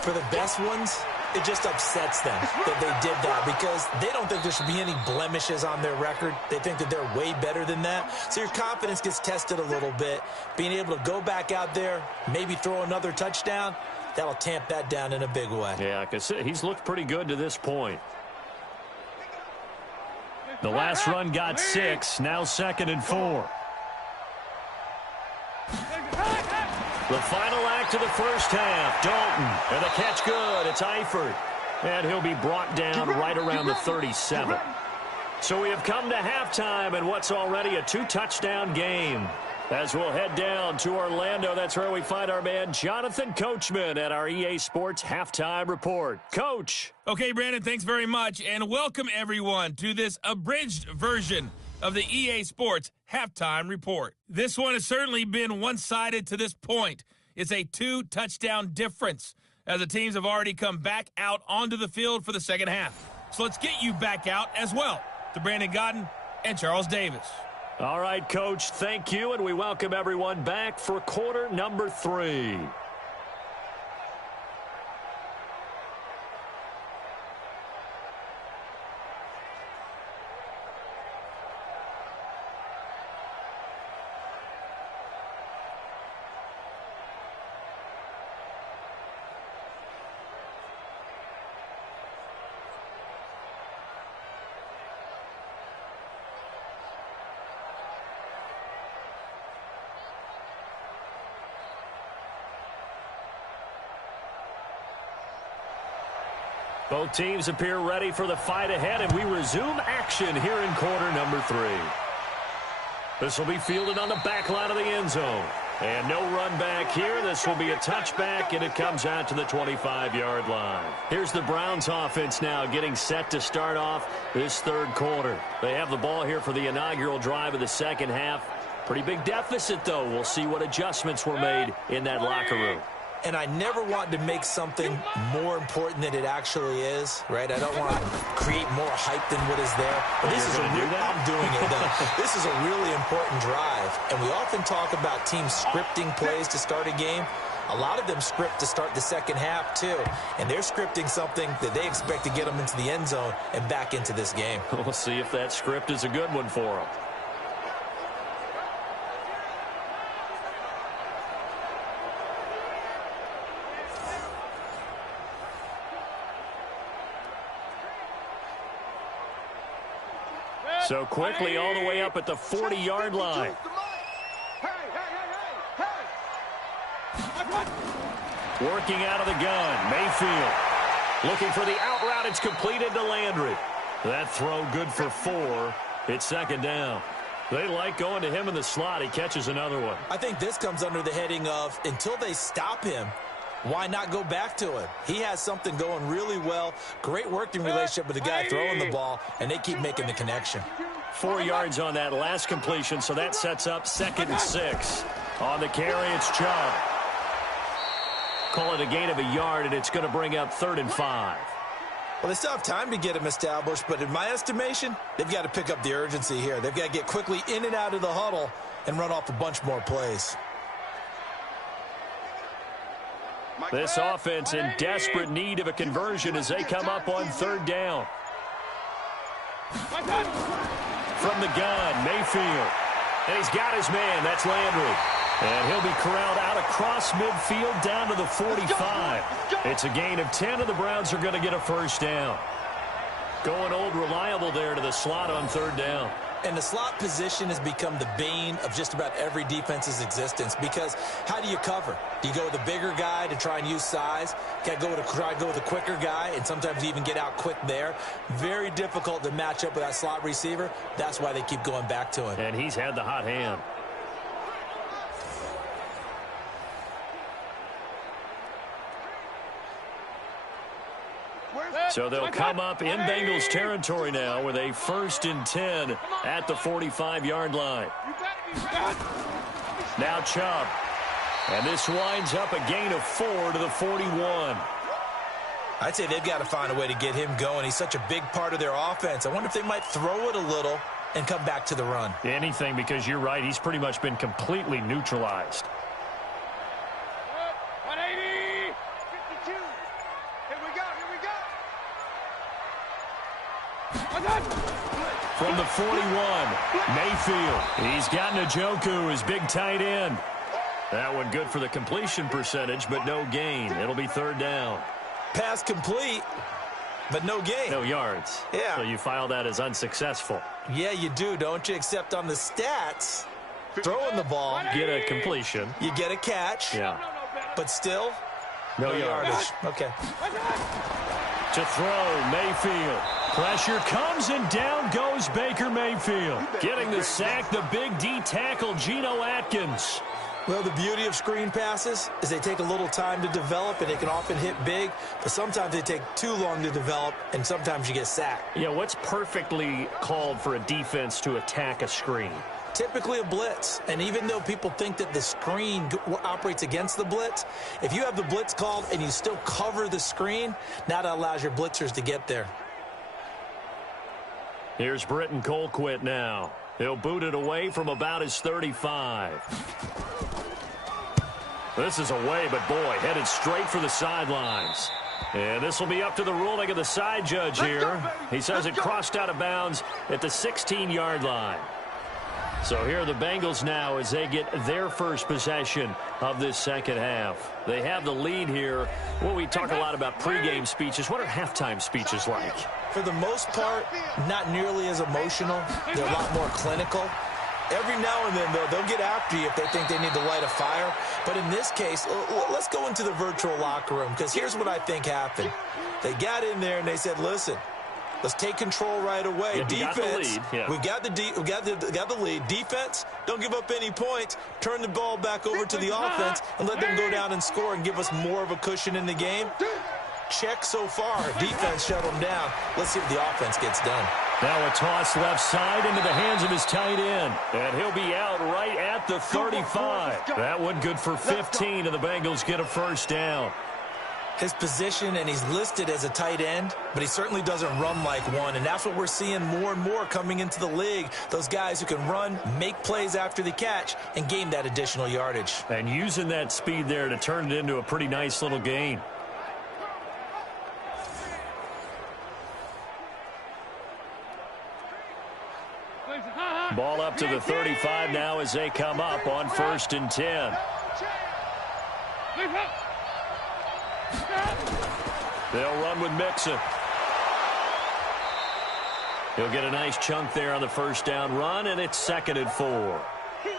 For the best ones, it just upsets them that they did that because they don't think there should be any blemishes on their record. They think that they're way better than that. So your confidence gets tested a little bit. Being able to go back out there, maybe throw another touchdown, that'll tamp that down in a big way. Yeah, I can see he's looked pretty good to this point. The last run got 6, now 2nd and 4. The final act of the first half, Dalton, and the catch good. It's Eifert, and he'll be brought down right around the 37. So we have come to halftime in what's already a 2-touchdown game. As we'll head down to Orlando, that's where we find our man Jonathan Coachman at our EA Sports Halftime Report. Coach. Okay, Brandon, thanks very much, and welcome everyone to this abridged version of the EA Sports Halftime Report. This one has certainly been one-sided to this point. It's a 2-touchdown difference as the teams have already come back out onto the field for the second half. So let's get you back out as well to Brandon Godden and Charles Davis. All right, Coach, thank you, and we welcome everyone back for quarter number 3. Both teams appear ready for the fight ahead, and we resume action here in quarter number 3. This will be fielded on the back line of the end zone. And no run back here. This will be a touchback, and it comes out to the 25-yard line. Here's the Browns offense now getting set to start off this third quarter. They have the ball here for the inaugural drive of the second half. Pretty big deficit, though. We'll see what adjustments were made in that locker room. And I never want to make something more important than it actually is, right? I don't want to create more hype than what is there. But this is I'm doing it, though. This is a really important drive. And we often talk about teams scripting plays to start a game. A lot of them script to start the second half, too. And they're scripting something that they expect to get them into the end zone and back into this game. We'll see if that script is a good one for them. So quickly all the way up at the 40-yard line. Working out of the gun, Mayfield. Looking for the out route. It's completed to Landry. That throw good for 4. It's second down. They like going to him in the slot. He catches another one. I think this comes under the heading of until they stop him, why not go back to him? He has something going really well. Great working relationship with the guy throwing the ball, and they keep making the connection. 4 yards on that last completion, so that sets up 2nd and 6. On the carry, it's Chubb. Call it a gain of a yard, and it's going to bring up 3rd and 5. Well, they still have time to get him established, but in my estimation, they've got to pick up the urgency here. They've got to get quickly in and out of the huddle and run off a bunch more plays. This offense in desperate need of a conversion as they come up on 3rd down. From the gun, Mayfield. And he's got his man. That's Landry. And he'll be corralled out across midfield down to the 45. It's a gain of 10, and the Browns are going to get a first down. Going old reliable there to the slot on 3rd down. And the slot position has become the bane of just about every defense's existence because how do you cover? Do you go with a bigger guy to try and use size? Try to go with a quicker guy and sometimes even get out quick there. Very difficult to match up with that slot receiver. That's why they keep going back to him. And he's had the hot hand. So they'll come up in Bengals territory now with a 1st and 10 at the 45-yard line. Now Chubb. And this winds up a gain of 4 to the 41. I'd say they've got to find a way to get him going. He's such a big part of their offense. I wonder if they might throw it a little and come back to the run. Anything, because you're right. He's pretty much been completely neutralized. 180, 52. Here we go, here we go. From the 41, Mayfield. He's got Njoku, his big tight end. That one good for the completion percentage, but no gain. It'll be third down. Pass complete, but no gain. No yards. Yeah. So you file that as unsuccessful. Yeah, you do, don't you? Except on the stats, throwing the ball, Get a completion. you get a catch, Yeah. but still, No yardage. Okay. To throw, Mayfield. Pressure comes, and down goes Baker Mayfield. Getting the sack, the big D tackle, Geno Atkins. Well, the beauty of screen passes is they take a little time to develop, and they can often hit big, but sometimes they take too long to develop, and sometimes you get sacked. Yeah, what's perfectly called for a defense to attack a screen? Typically a blitz, and even though people think that the screen operates against the blitz, if you have the blitz called and you still cover the screen, now that allows your blitzers to get there. Here's Britton Colquitt now. He'll boot it away from about his 35. This is away, but boy, headed straight for the sidelines. And this will be up to the ruling of the side judge here. He says it crossed out of bounds at the 16-yard line. So here are the Bengals now as they get their first possession of this second half. They have the lead here. Well, we talk a lot about pregame speeches. What are halftime speeches like? For the most part, not nearly as emotional. They're a lot more clinical. Every now and then, though, they'll get after you if they think they need to light a fire. But in this case, let's go into the virtual locker room, because here's what I think happened. They got in there and they said, listen, let's take control right away. Yeah, Defense, we got the lead. Defense, don't give up any points. Turn the ball back over to the offense and let them go down and score and give us more of a cushion in the game. Check so far. Defense shut them down. Let's see if the offense gets done. Now a toss left side into the hands of his tight end. And he'll be out right at the 35. That one good for 15, and the Bengals get a first down. His position, and he's listed as a tight end, but he certainly doesn't run like one, and that's what we're seeing more and more coming into the league. Those guys who can run, make plays after the catch, and gain that additional yardage. And using that speed there to turn it into a pretty nice little gain. Ball up to the 35 now as they come up on 1st and 10. They'll run with Mixon. He'll get a nice chunk there on the first down run, and it's 2nd and 4.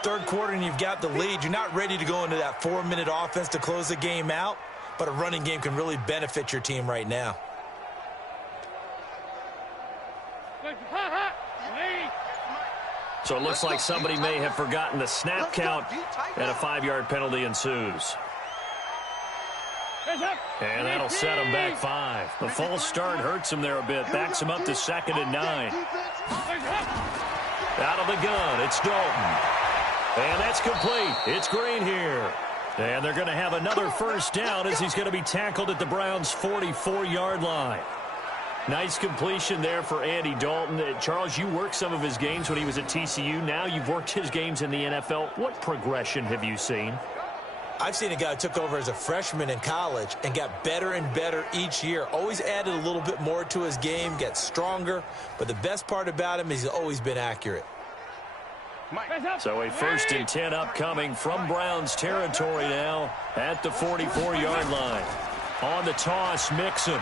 Third quarter, and you've got the lead. You're not ready to go into that 4-minute offense to close the game out, but a running game can really benefit your team right now. So it looks like somebody may have forgotten the snap count, and a 5-yard penalty ensues. And that'll set him back 5. The false start hurts him there a bit. Backs him up to 2nd and 9. Out of the gun, it's Dalton. And that's complete. It's Green here. And they're going to have another first down as he's going to be tackled at the Browns' 44-yard line. Nice completion there for Andy Dalton. Charles, you worked some of his games when he was at TCU. Now you've worked his games in the NFL. What progression have you seen? I've seen a guy who took over as a freshman in college and got better and better each year. Always added a little bit more to his game, get stronger. But the best part about him is he's always been accurate. So a 1st and 10 upcoming from Browns territory now at the 44-yard line. On the toss, Mixon.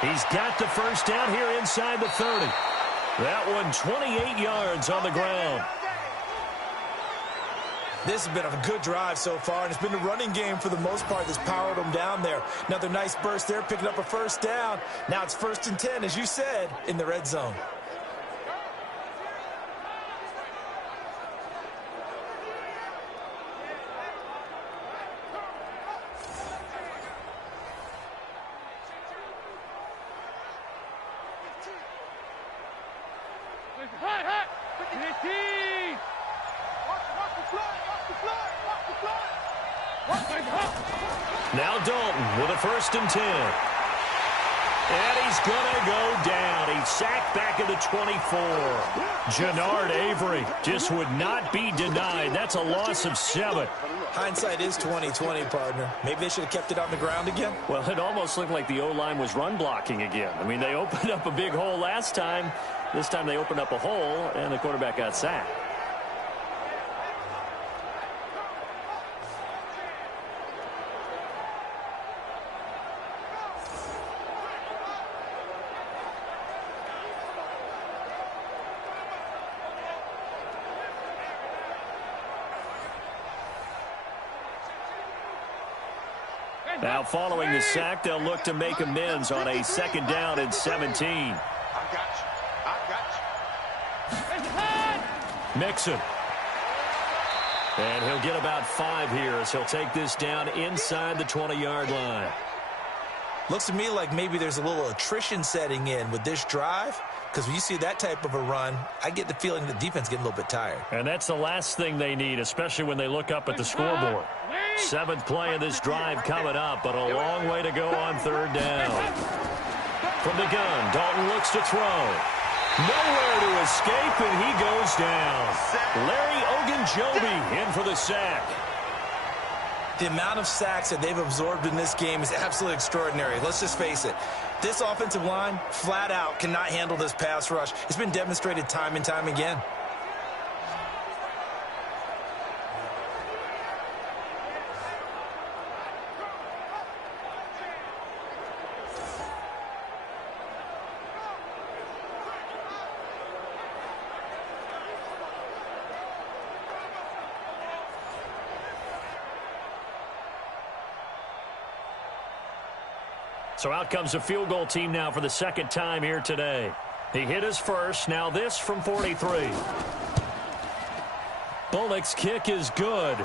He's got the first down here inside the 30. That one 28 yards on the ground. This has been a good drive so far, and it's been the running game for the most part that's powered them down there. Another nice burst there, picking up a first down. Now it's 1st and 10, as you said, in the red zone. Now Dalton with a 1st and 10. And he's going to go down. He's sacked back at the 24. Jannard Avery just would not be denied. That's a loss of 7. Hindsight is 20/20, partner. Maybe they should have kept it on the ground again. Well, it almost looked like the O-line was run blocking again. I mean, they opened up a big hole last time. This time they opened up a hole, and the quarterback got sacked. Now, following the sack, they'll look to make amends on a 2nd down and 17. I got you. Mixon. And he'll get about 5 here as he'll take this down inside the 20-yard line. Looks to me like maybe there's a little attrition setting in with this drive, because when you see that type of a run, I get the feeling the defense getting a little bit tired. And that's the last thing they need, especially when they look up at the scoreboard. 7th play of this drive coming up, but a long way to go on 3rd down. From the gun, Dalton looks to throw. Nowhere to escape, and he goes down. Larry Ogunjobi in for the sack. The amount of sacks that they've absorbed in this game is absolutely extraordinary. Let's just face it. This offensive line, flat out, cannot handle this pass rush. It's been demonstrated time and time again. So out comes a field goal team now for the 2nd time here today. He hit his first. Now this from 43. Bullock's kick is good.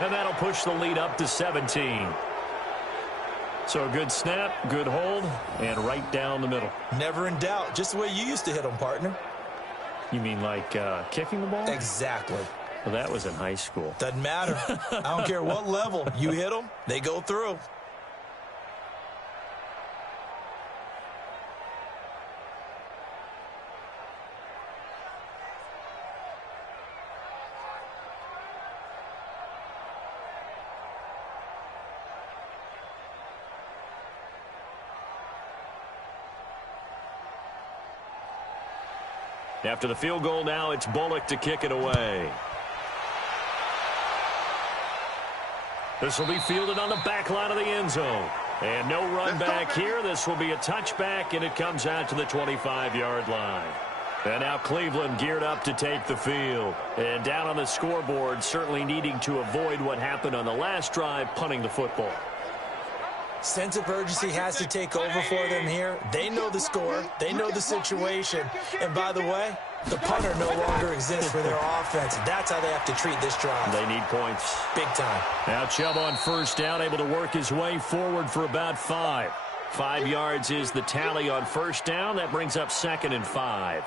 And that'll push the lead up to 17. So a good snap, good hold, and right down the middle. Never in doubt. Just the way you used to hit them, partner. You mean like kicking the ball? Exactly. Well, that was in high school. Doesn't matter. I don't care what level. You hit them, they go through. After the field goal now, it's Bullock to kick it away. This will be fielded on the back line of the end zone. And no run back here. This will be a touchback, and it comes out to the 25-yard line. And now Cleveland geared up to take the field. And down on the scoreboard, certainly needing to avoid what happened on the last drive, punting the football. Sense of urgency has to take over for them here. They know the score. They know the situation. And by the way, the punter no longer exists for their offense. That's how they have to treat this drive. They need points. Big time. Now Chubb on 1st down, able to work his way forward for about 5. 5 yards is the tally on 1st down. That brings up 2nd and 5.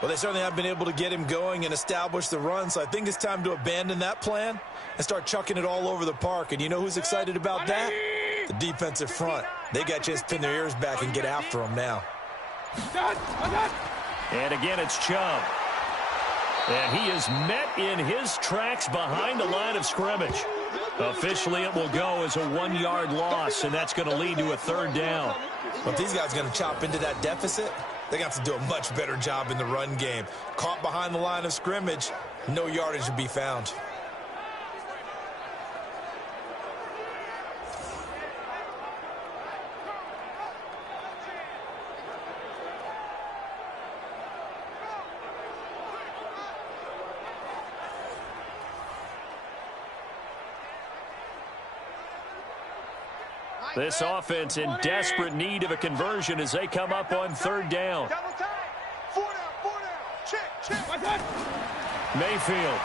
Well, they certainly have been able to get him going and establish the run, so I think it's time to abandon that plan and start chucking it all over the park. And you know who's excited about that? The defensive front. They got a chance to pin their ears back and get after him now. And again, it's Chubb. And he is met in his tracks behind the line of scrimmage. Officially, it will go as a 1-yard loss, and that's going to lead to a 3rd down. But these guys are going to chop into that deficit. They're going to have to do a much better job in the run game. Caught behind the line of scrimmage, no yardage to be found. This offense in desperate need of a conversion as they come up on 3rd down. Mayfield.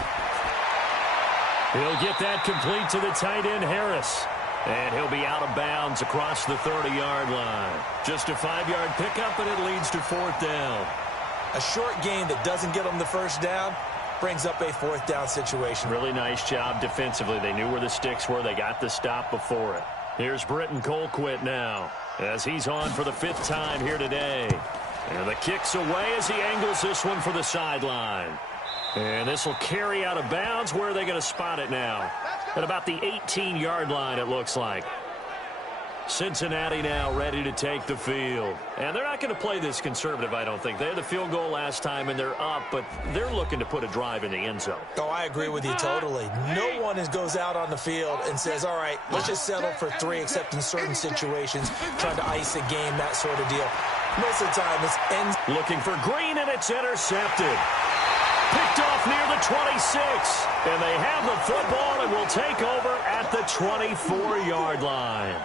He'll get that complete to the tight end, Harris. And he'll be out of bounds across the 30-yard line. Just a 5-yard pickup, and it leads to 4th down. A short gain that doesn't get them the 1st down brings up a 4th down situation. Really nice job defensively. They knew where the sticks were. They got the stop before it. Here's Britton Colquitt now as he's on for the 5th time here today. And the kick's away as he angles this one for the sideline. And this will carry out of bounds. Where are they going to spot it now? At about the 18-yard line, it looks like. Cincinnati now ready to take the field. And they're not going to play this conservative, I don't think. They had the field goal last time, and they're up, but they're looking to put a drive in the end zone. Oh, I agree with you totally. No one goes out on the field and says, all right, let's just settle for 3, except in certain situations, trying to ice a game, that sort of deal. Most of the time, it's ends. Looking for Green, and it's intercepted. Picked off near the 26. And they have the football and will take over at the 24-yard line.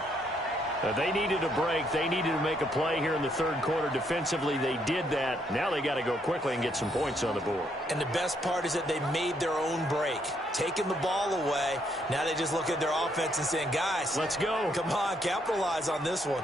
They needed a break. They needed to make a play here in the 3rd quarter. Defensively, they did that. Now they got to go quickly and get some points on the board. And the best part is that they made their own break. Taking the ball away. Now they just look at their offense and saying, guys, let's go. Come on, capitalize on this one.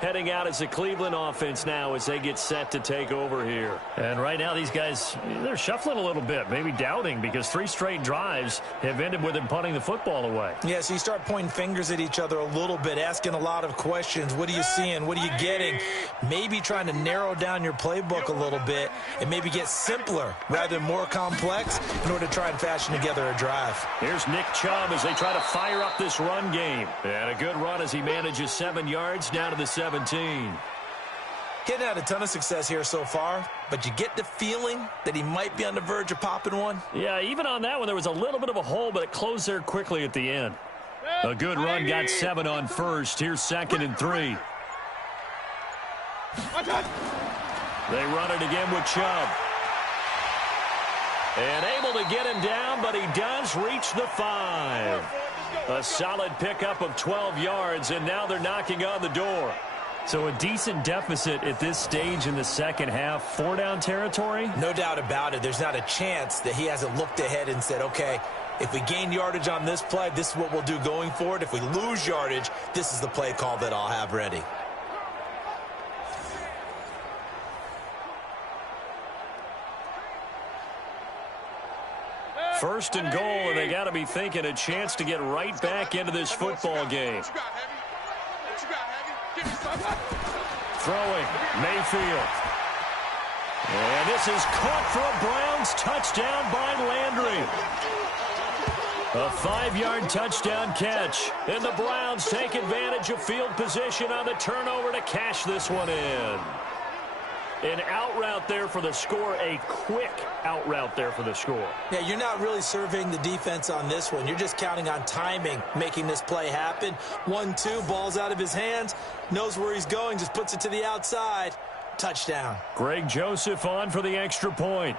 Heading out as a Cleveland offense now as they get set to take over here. And right now these guys, they're shuffling a little bit, maybe doubting, because 3 straight drives have ended with them punting the football away. Yeah, so you start pointing fingers at each other a little bit, asking a lot of questions. What are you seeing? What are you getting? Maybe trying to narrow down your playbook a little bit and maybe get simpler rather than more complex in order to try and fashion together a drive. Here's Nick Chubb as they try to fire up this run game. And a good run as he manages 7 yards down to the 17. Getting had a ton of success here so far, but you get the feeling that he might be on the verge of popping one. Yeah, even on that one, there was a little bit of a hole, but it closed there quickly at the end. A good run, got 7 on first. Here's 2nd and 3. They run it again with Chubb. And able to get him down, but he does reach the 5. A solid pickup of 12 yards, and now they're knocking on the door. So a decent deficit at this stage in the second half. 4-down territory? No doubt about it. There's not a chance that he hasn't looked ahead and said, okay, if we gain yardage on this play, this is what we'll do going forward. If we lose yardage, this is the play call that I'll have ready. First and goal, and they got to be thinking a chance to get right back into this football game. Throwing, Mayfield. And this is caught for a Browns touchdown by Landry. A 5-yard touchdown catch. And the Browns take advantage of field position on the turnover to cash this one in. An out route there for the score, a quick out route there for the score. Yeah, you're not really surveying the defense on this one. You're just counting on timing, making this play happen. 1-2, ball's out of his hands, knows where he's going, just puts it to the outside. Touchdown. Greg Joseph on for the extra point.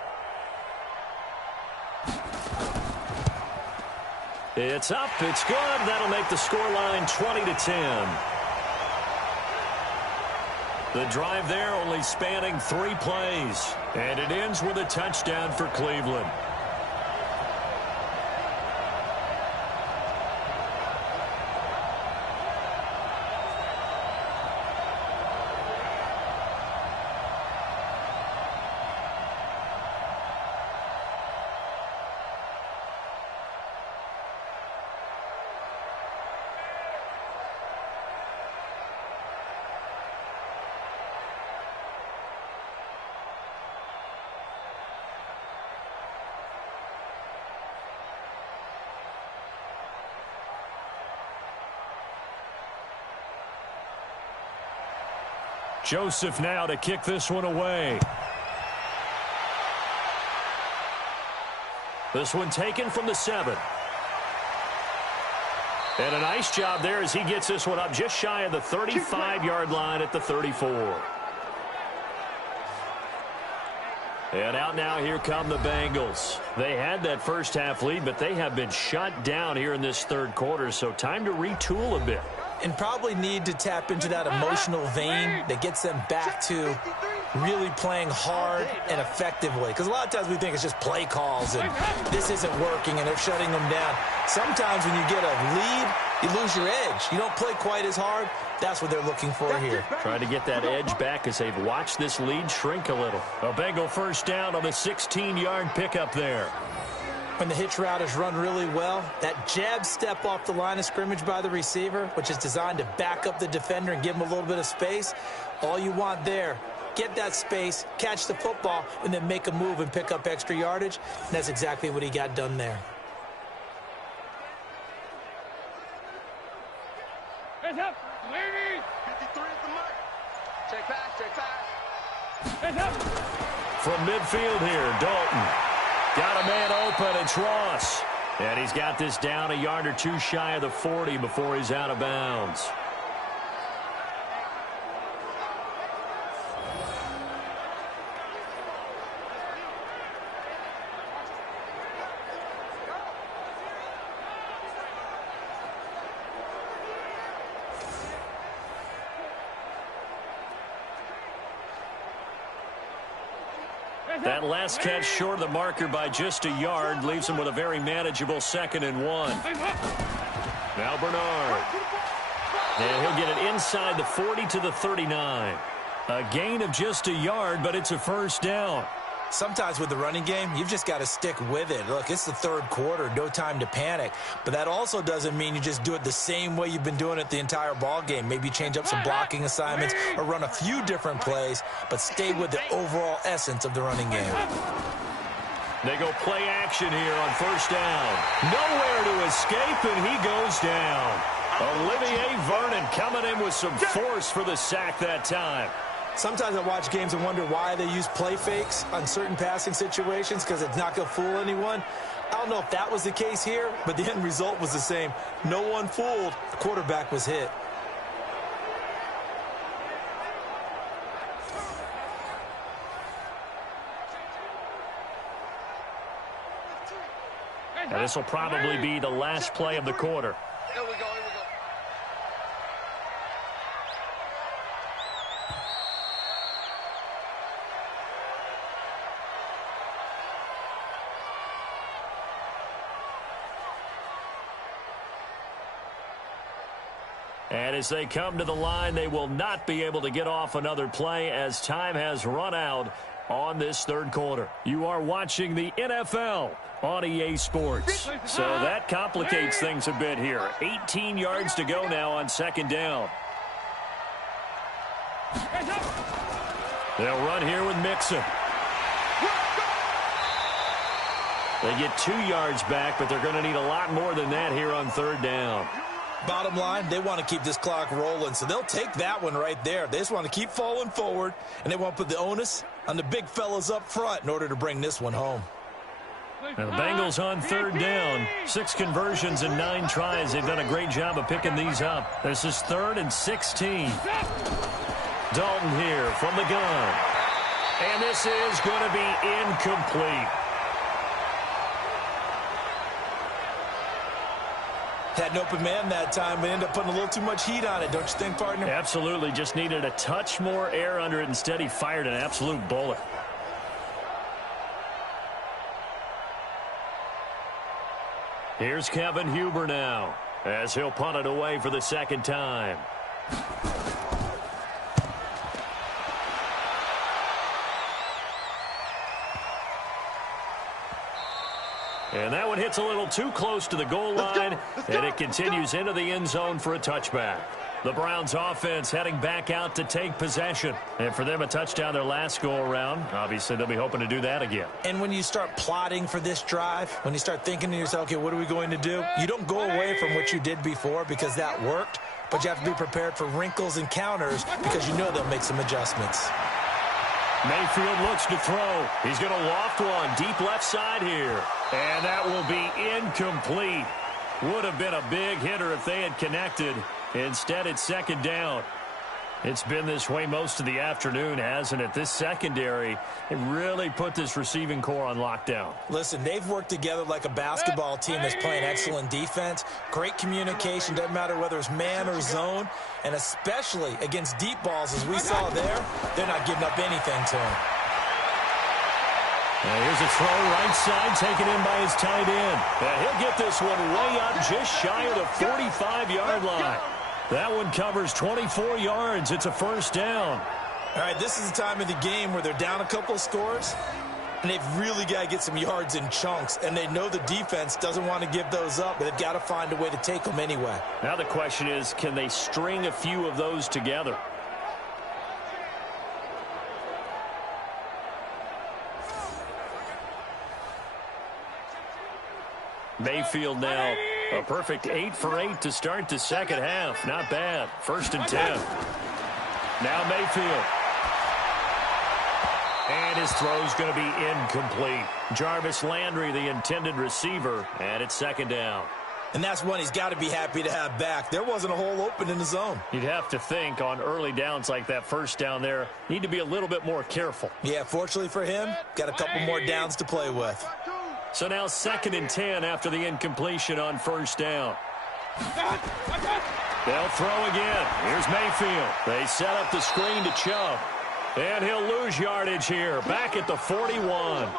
It's up, it's good. That'll make the scoreline 20-10. The drive there only spanning 3 plays. And it ends with a touchdown for Cleveland. Joseph now to kick this one away. This one taken from the 7. And a nice job there as he gets this one up just shy of the 35-yard line at the 34. And out now, here come the Bengals. They had that first half lead, but they have been shut down here in this 3rd quarter, so time to retool a bit. And probably need to tap into that emotional vein that gets them back to really playing hard and effectively. Because a lot of times we think it's just play calls and this isn't working and they're shutting them down. Sometimes when you get a lead, you lose your edge. You don't play quite as hard. That's what they're looking for here. Trying to get that edge back as they've watched this lead shrink a little. A Bengal first down on the 16-yard pickup there. When the hitch route is run really well, that jab step off the line of scrimmage by the receiver, which is designed to back up the defender and give him a little bit of space, all you want there, get that space, catch the football, and then make a move and pick up extra yardage. And that's exactly what he got done there. Hands up. 53 is the mark. Check pass, check pass. Hands up. From midfield here, Dalton. Got a man open, it's Ross. And he's got this down a yard or two shy of the 40 before he's out of bounds. That last catch short of the marker by just a yard leaves him with a very manageable 2nd and 1. Now Bernard. And he'll get it inside the 40 to the 39. A gain of just a yard, but it's a first down. Sometimes with the running game, you've just got to stick with it. Look, it's the third quarter, no time to panic. But that also doesn't mean you just do it the same way you've been doing it the entire ball game. Maybe change up some blocking assignments or run a few different plays, but stay with the overall essence of the running game. They go play action here on first down. Nowhere to escape, and he goes down. Olivier Vernon coming in with some force for the sack that time. Sometimes I watch games and wonder why they use play fakes on certain passing situations, because it's not going to fool anyone. I don't know if that was the case here, but the end result was the same. No one fooled. The quarterback was hit. And this will probably be the last play of the quarter. Here we go, here we go. And as they come to the line, they will not be able to get off another play as time has run out on this third quarter. You are watching the NFL on EA Sports. So that complicates things a bit here. 18 yards to go now on 2nd down. They'll run here with Mixon. They get 2 yards back, but they're going to need a lot more than that here on 3rd down. Bottom line, they want to keep this clock rolling, so they'll take that one right there. They just want to keep falling forward, and they want to put the onus on the big fellas up front in order to bring this one home. And the Bengals on 3rd down. 6 conversions and 9 tries. They've done a great job of picking these up. This is 3rd and 16. Dalton here from the gun. And this is going to be incomplete. Had an open man that time, but ended up putting a little too much heat on it, don't you think, partner? Absolutely. Just needed a touch more air under it. Instead, he fired an absolute bullet. Here's Kevin Huber now, as he'll punt it away for the 2nd time. And that one hits a little too close to the goal line, and it continues into the end zone for a touchback. The Browns offense heading back out to take possession. And for them, a touchdown their last go-around. Obviously, they'll be hoping to do that again. And when you start plotting for this drive, when you start thinking to yourself, okay, what are we going to do? You don't go away from what you did before because that worked, but you have to be prepared for wrinkles and counters because you know they'll make some adjustments. Mayfield looks to throw. He's going to loft one deep left side here. And that will be incomplete. Would have been a big hitter if they had connected. Instead, it's 2nd down. It's been this way most of the afternoon, hasn't it? This secondary, it really put this receiving core on lockdown. Listen, they've worked together like a basketball team that's playing excellent defense. Great communication, doesn't matter whether it's man or zone. And especially against deep balls, as we saw there, they're not giving up anything to them. Now here's a throw right side taken in by his tight end. And he'll get this one way up just shy of the 45-yard line. That one covers 24 yards. It's a first down. All right, this is the time of the game where they're down a couple of scores. And they've really got to get some yards in chunks, and they know the defense doesn't want to give those up, but they've got to find a way to take them anyway. Now the question is, can they string a few of those together? Mayfield now a perfect 8 for 8 to start the second half. Not bad. 1st and 10. Now Mayfield. And his throw's going to be incomplete. Jarvis Landry, the intended receiver, and it's 2nd down. And that's one he's got to be happy to have back. There wasn't a hole open in the zone. You'd have to think on early downs like that 1st down there, need to be a little bit more careful. Yeah, fortunately for him, got a couple more downs to play with. So now 2nd and 10 after the incompletion on 1st down. They'll throw again. Here's Mayfield. They set up the screen to Chubb. And he'll lose yardage here. Back at the 41.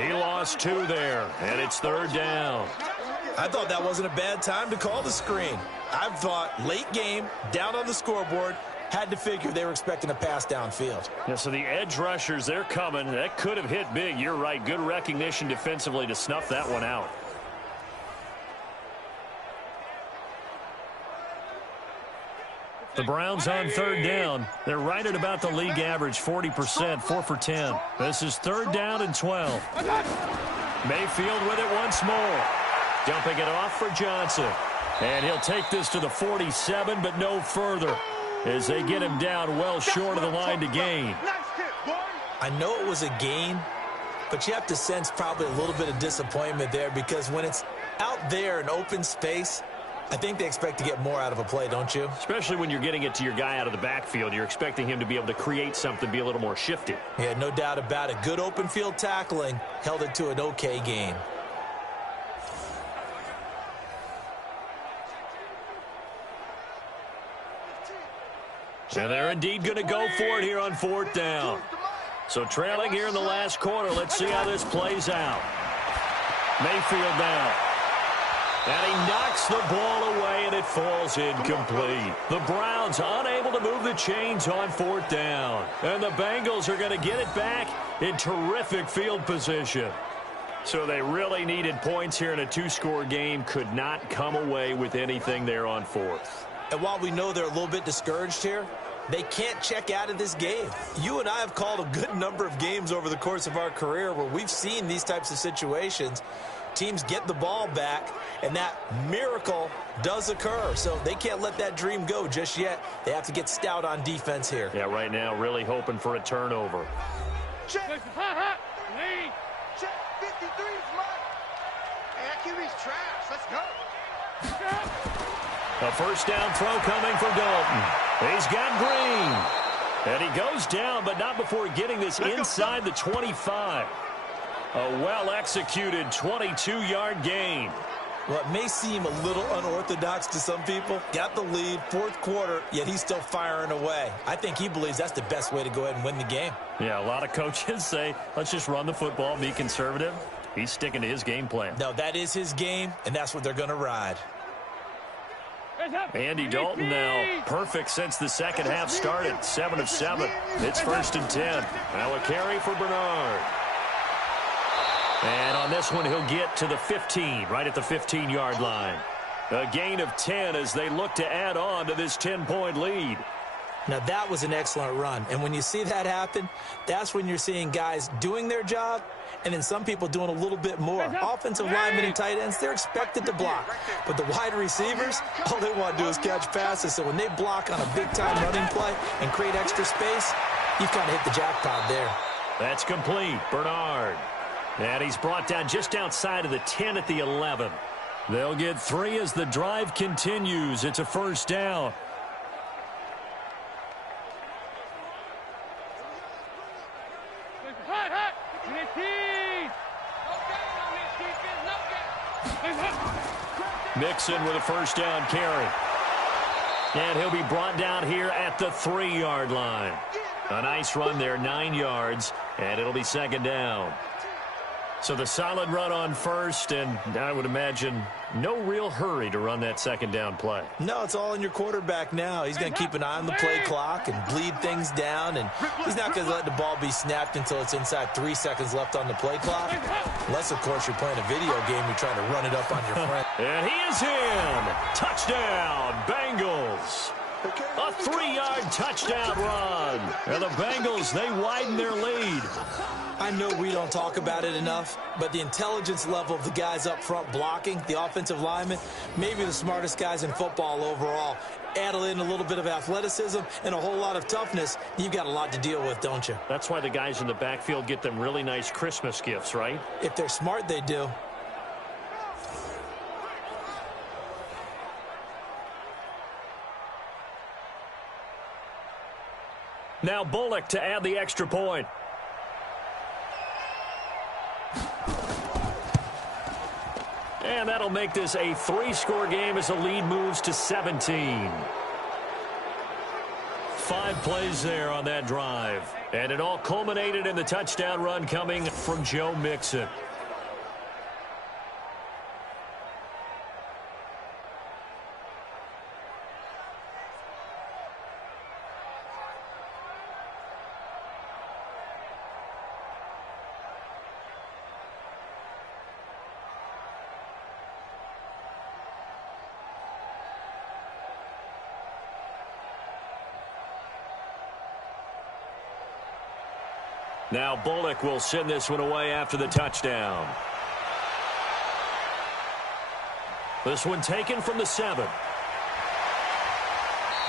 He lost 2 there. And it's 3rd down. I thought that wasn't a bad time to call the screen. I thought late game, down on the scoreboard, had to figure they were expecting a pass downfield. Yeah, so the edge rushers, they're coming. That could have hit big. You're right. Good recognition defensively to snuff that one out. The Browns on 3rd down. They're right at about the league average, 40%, 4 for 10. This is 3rd down and 12. Mayfield with it once more. Dumping it off for Johnson. And he'll take this to the 47, but no further, as they get him down well short of the line to gain. I know it was a gain, but you have to sense probably a little bit of disappointment there, because when it's out there in open space, I think they expect to get more out of a play, don't you? Especially when you're getting it to your guy out of the backfield. You're expecting him to be able to create something, be a little more shifty. Yeah, no doubt about it. Good open field tackling held it to an okay gain. And they're indeed going to go for it here on 4th down. So trailing here in the last quarter. Let's see how this plays out. Mayfield now. And he knocks the ball away, and it falls incomplete. The Browns unable to move the chains on 4th down. And the Bengals are going to get it back in terrific field position. So they really needed points here in a 2-score game. Could not come away with anything there on 4th. And while we know they're a little bit discouraged here, they can't check out of this game. You and I have called a good number of games over the course of our career where we've seen these types of situations. Teams get the ball back, and that miracle does occur. So they can't let that dream go just yet. They have to get stout on defense here. Yeah, right now really hoping for a turnover. Check. Check. 53 is mine. Hey, that QB's trash. Let's go. A 1st down throw coming for Dalton. He's got Green. And he goes down, but not before getting this inside the 25. A well-executed 22-yard gain. Well, it may seem a little unorthodox to some people. Got the lead, 4th quarter, yet he's still firing away. I think he believes that's the best way to go ahead and win the game. Yeah, a lot of coaches say, let's just run the football, be conservative. He's sticking to his game plan. No, that is his game, and that's what they're going to ride. Andy Dalton now perfect since the second half started. 7 of 7. It's 1st and 10. Now a carry for Bernard. And on this one, he'll get to the 15, right at the 15-yard line. A gain of 10 as they look to add on to this 10-point lead. Now, that was an excellent run. And when you see that happen, that's when you're seeing guys doing their job, and then some people doing a little bit more. Offensive linemen and tight ends, they're expected to block. But the wide receivers, all they want to do is catch passes. So when they block on a big-time running play and create extra space, you've kind of hit the jackpot there. That's complete. Bernard. And he's brought down just outside of the 10 at the 11. They'll get 3 as the drive continues. It's a 1st down. Mixon with a 1st down carry. And he'll be brought down here at the 3-yard line. A nice run there, 9 yards, and it'll be 2nd down. So the solid run on first, and I would imagine no real hurry to run that second down play. No, it's all in your quarterback now. He's going to keep an eye on the play clock and bleed things down, and he's not going to let the ball be snapped until it's inside 3 seconds left on the play clock. Unless, of course, you're playing a video game, you're trying to run it up on your friend. And he is in. Touchdown, Bengals. A 3-yard touchdown run. And the Bengals, they widen their lead. I know we don't talk about it enough, but the intelligence level of the guys up front blocking, the offensive linemen, maybe the smartest guys in football overall. Add in a little bit of athleticism and a whole lot of toughness, you've got a lot to deal with, don't you? That's why the guys in the backfield get them really nice Christmas gifts, right? If they're smart, they do. Now Bullock to add the extra point. And that'll make this a 3-score game as the lead moves to 17. 5 plays there on that drive. And it all culminated in the touchdown run coming from Joe Mixon. Now Bullock will send this one away after the touchdown. This one taken from the 7.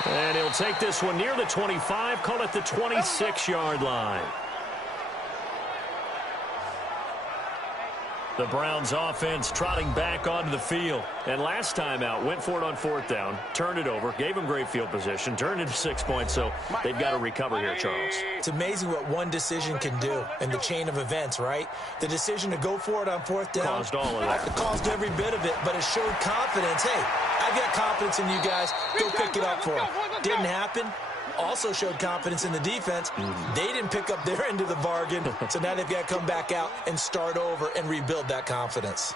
And he'll take this one near the 25, call it the 26-yard line. The Browns offense trotting back onto the field. And last time out, went for it on 4th down, turned it over, gave them great field position, turned it to 6 points, so they've got to recover here, Charles. It's amazing what one decision can do in the chain of events, right? The decision to go for it on 4th down. Caused all of that. It caused every bit of it, but it showed confidence. Hey, I've got confidence in you guys. Go pick it up for them. Didn't happen. Also showed confidence in the defense. They didn't pick up their end of the bargain, so now they've got to come back out and start over and rebuild that confidence.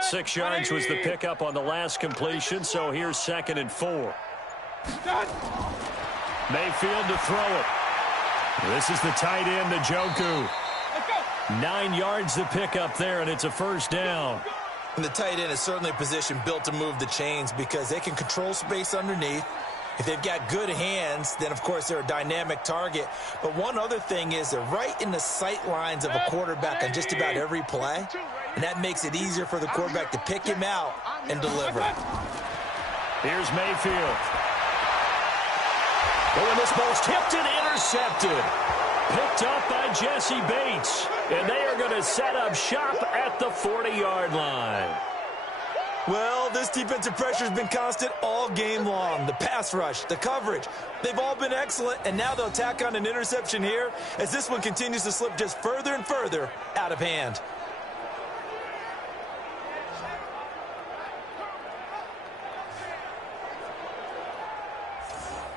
Six yards was the pickup on the last completion, so here's 2nd and 4. Mayfield to throw it. This is the tight end, Njoku. 9 yards to pick up there, and it's a 1st down. And the tight end is certainly a position built to move the chains because they can control space underneath. If they've got good hands, then, of course, they're a dynamic target. But one other thing is they're right in the sight lines of a quarterback on just about every play, and that makes it easier for the quarterback to pick him out and deliver. Here's Mayfield. Oh, and this ball's tipped and intercepted. Picked up by Jesse Bates. And they are going to set up shop at the 40-yard line. Well, this defensive pressure has been constant all game long. The pass rush, the coverage, they've all been excellent, and now they'll tack on an interception here as this one continues to slip just further and further out of hand.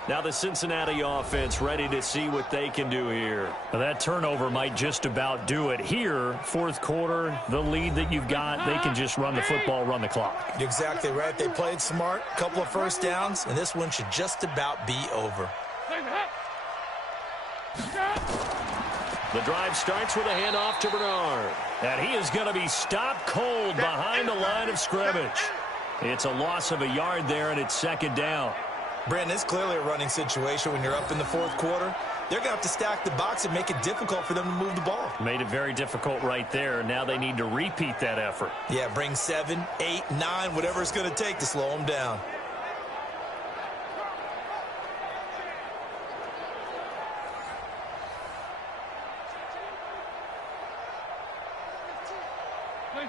Now the Cincinnati offense ready to see what they can do here. Now that turnover might just about do it here. 4th quarter, the lead that you've got, they can just run the football, run the clock. You're exactly right. They played smart, a couple of 1st downs, and this one should just about be over. The drive starts with a handoff to Bernard. And he is going to be stopped cold behind the line of scrimmage. It's a loss of a yard there, and it's 2nd down. Brandon, it's clearly a running situation when you're up in the 4th quarter. They're going to have to stack the box and make it difficult for them to move the ball. Made it very difficult right there. Now they need to repeat that effort. Yeah, bring 7, 8, 9, whatever it's going to take to slow them down.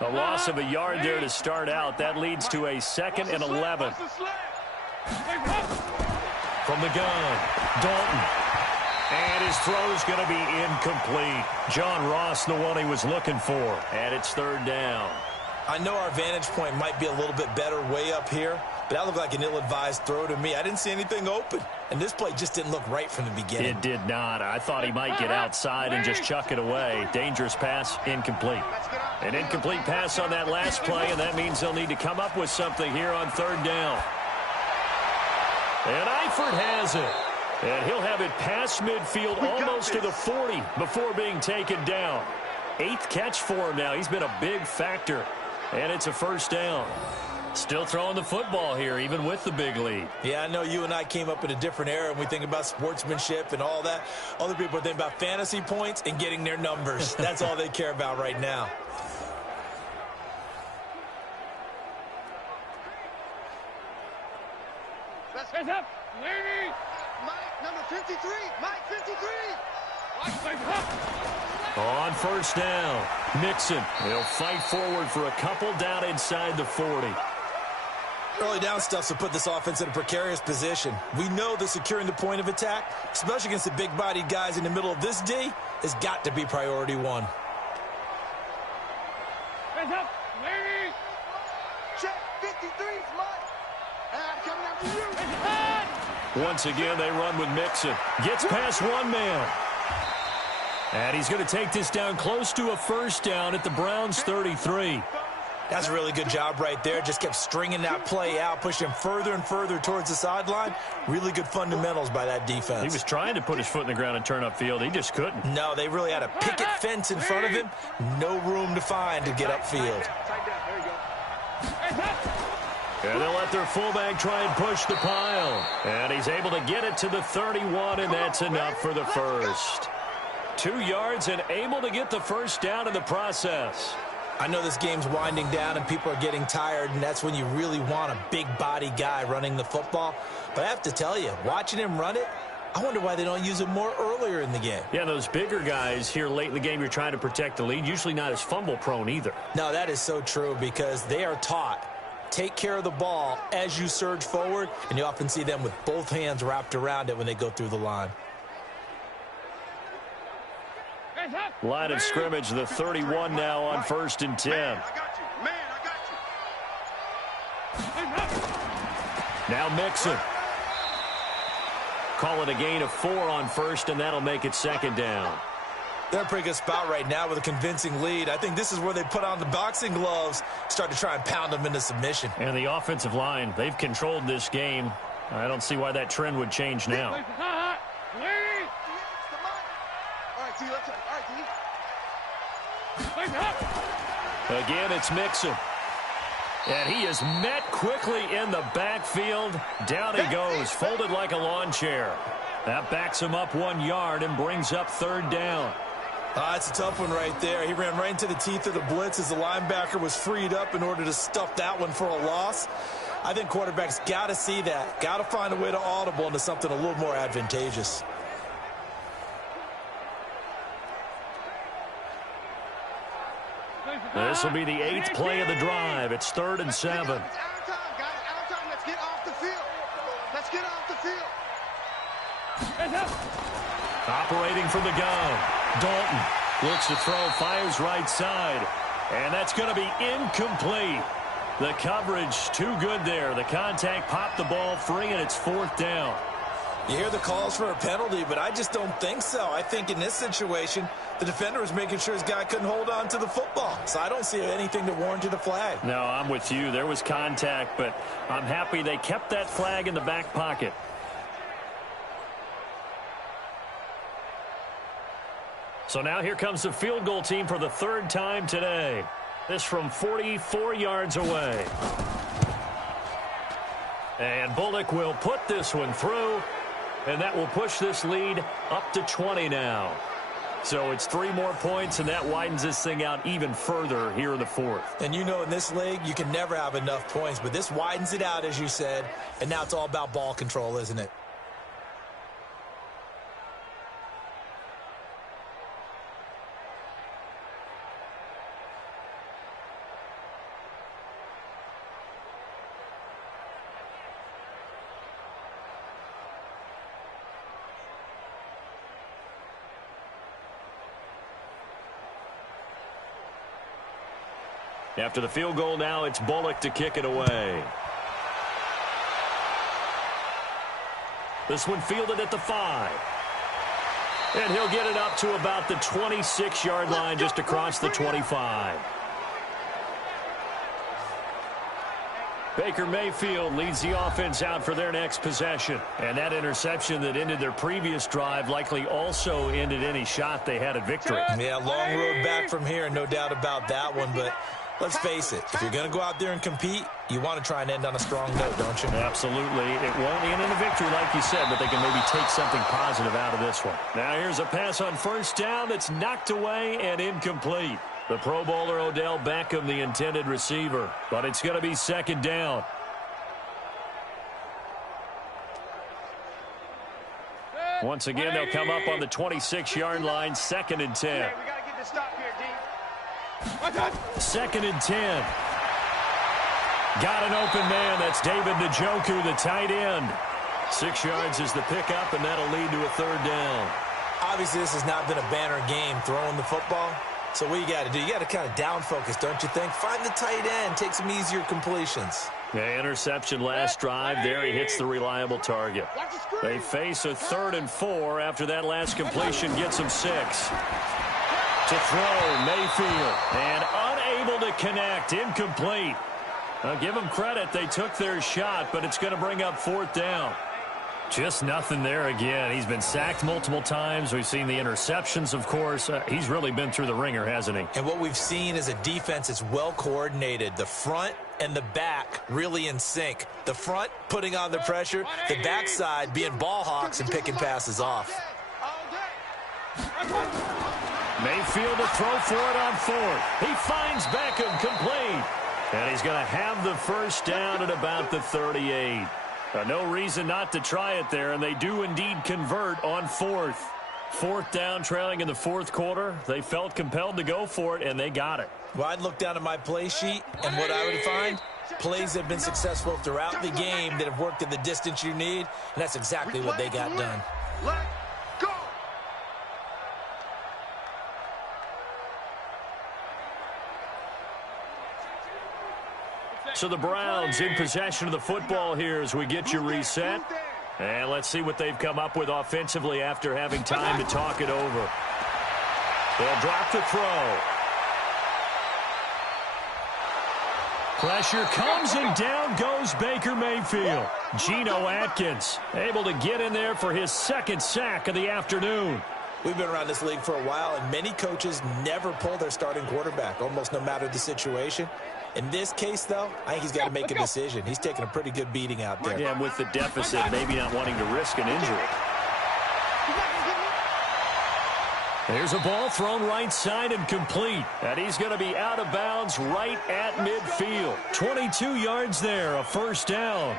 A loss of a yard there to start out. That leads to a 2nd and 11. From the gun, Dalton. And his throw's going to be incomplete. John Ross, the one he was looking for. And it's 3rd down. I know our vantage point might be a little bit better way up here, but that looked like an ill-advised throw to me. I didn't see anything open, and this play just didn't look right from the beginning. It did not. I thought he might get outside and just chuck it away. Dangerous pass, incomplete. An incomplete pass on that last play, and that means they'll need to come up with something here on third down. And Eifert has it. And he'll have it past midfield almost to the 40 before being taken down. 8th catch for him now. He's been a big factor. And it's a first down. Still throwing the football here, even with the big lead. Yeah, I know you and I came up in a different era, and we think about sportsmanship and all that. Other people think about fantasy points and getting their numbers. That's all they care about right now. Hands up. Lady. Mike, number 53. Mike, 53. On first down, Mixon. He'll fight forward for a couple down inside the 40. Early down stuff will put this offense in a precarious position. We know that securing the point of attack, especially against the big-bodied guys in the middle of this D, has got to be priority one. Hands up. Lady. Check. 53's Mike. And coming out to you. Once again, they run with Mixon. Gets past one man. And he's going to take this down close to a first down at the Browns' 33. That's a really good job right there. Just kept stringing that play out, pushing him further and further towards the sideline. Really good fundamentals by that defense. He was trying to put his foot in the ground and turn upfield. He just couldn't. No, they really had a picket fence in front of him. No room to find to get upfield. And they'll let their fullback try and push the pile. And he's able to get it to the 31, and that's enough for the first. 2 yards and able to get the first down in the process. I know this game's winding down and people are getting tired, and that's when you really want a big body guy running the football. But I have to tell you, watching him run it, I wonder why they don't use it more earlier in the game. Yeah, those bigger guys here late in the game, you're trying to protect the lead, usually not as fumble prone either. No, that is so true because they are taught. Take care of the ball as you surge forward, and you often see them with both hands wrapped around it when they go through the line. Line of scrimmage, the 31 now on 1st and 10. Man, I got you. Man, I got you. Now Mixon. Call it a gain of 4 on first, and that'll make it 2nd down. They're in a pretty good spot right now with a convincing lead. I think this is where they put on the boxing gloves, start to try and pound them into submission. And the offensive line, they've controlled this game. I don't see why that trend would change now. Again, it's Mixon. And he is met quickly in the backfield. Down he goes, folded like a lawn chair. That backs him up 1 yard and brings up 3rd down. It's a tough one right there. He ran right into the teeth of the blitz as the linebacker was freed up in order to stuff that one for a loss. I think quarterbacks got to see that. Got to find a way to audible into something a little more advantageous. This will be the 8th play of the drive. It's 3rd and 7. It's out of time, guys. Out of time. Let's get off the field. Let's get off the field. Operating from the gun. Dalton looks to throw, fires right side. And that's going to be incomplete. The coverage too good there. The contact popped the ball free, and it's 4th down. You hear the calls for a penalty, but I just don't think so. I think in this situation, the defender was making sure his guy couldn't hold on to the football. So I don't see anything to warrant a flag. No, I'm with you. There was contact, but I'm happy they kept that flag in the back pocket. So now here comes the field goal team for the 3rd time today. This from 44 yards away. And Bullock will put this one through. And that will push this lead up to 20 now. So it's 3 more points, and that widens this thing out even further here in the 4th. And you know in this league, you can never have enough points. But this widens it out, as you said. And now it's all about ball control, isn't it? After the field goal now, it's Bullock to kick it away. This one fielded at the 5. And he'll get it up to about the 26-yard line, just across the 25. Baker Mayfield leads the offense out for their next possession. And that interception that ended their previous drive likely also ended any shot they had at victory. Yeah, long road back from here, no doubt about that one. But let's face it, if you're going to go out there and compete, you want to try and end on a strong note, don't you? Absolutely. It won't end in a victory like you said, but they can maybe take something positive out of this one. Now here's a pass on first down that's knocked away and incomplete. The Pro Bowler Odell Beckham, the intended receiver, but it's going to be second down. Once again, they'll come up on the 26-yard line, 2nd and 10. We got to get this stop here, D. 2nd and 10. Got an open man. That's David Njoku, the tight end. 6 yards is the pickup, and that'll lead to a 3rd down. Obviously, this has not been a banner game throwing the football. So what you got to do, you got to kind of down focus, don't you think? Find the tight end, take some easier completions. Yeah, interception last drive. There he hits the reliable target. They face a 3rd and 4 after that last completion gets him 6. To throw, Mayfield, and unable to connect, incomplete. Now give them credit, they took their shot, but it's going to bring up 4th down. Just nothing there again. He's been sacked multiple times. We've seen the interceptions, of course. He's really been through the ringer, hasn't he? And what we've seen is a defense that's well coordinated. The front and the back really in sync. The front putting on the pressure, the backside being ball hawks and picking passes off. Mayfield to throw for it on 4th. He finds Beckham, complete. And he's going to have the first down at about the 38. No reason not to try it there, and they do indeed convert on 4th. 4th down, trailing in the 4th quarter. They felt compelled to go for it, and they got it. Well, I'd look down at my play sheet, and what I would find, plays that have been successful throughout the game that have worked at the distance you need, and that's exactly what they got done. Let go. So the Browns in possession of the football here as we get you reset. And let's see what they've come up with offensively after having time to talk it over. They'll drop the throw. Pressure comes and down goes Baker Mayfield. Geno Atkins able to get in there for his 2nd sack of the afternoon. We've been around this league for a while, and many coaches never pull their starting quarterback, almost no matter the situation. In this case, though, I think he's got to make a decision. He's taking a pretty good beating out there. Yeah, with the deficit, maybe not wanting to risk an injury. There's a ball thrown right side and complete. And he's going to be out of bounds right at midfield. 22 yards there, a 1st down.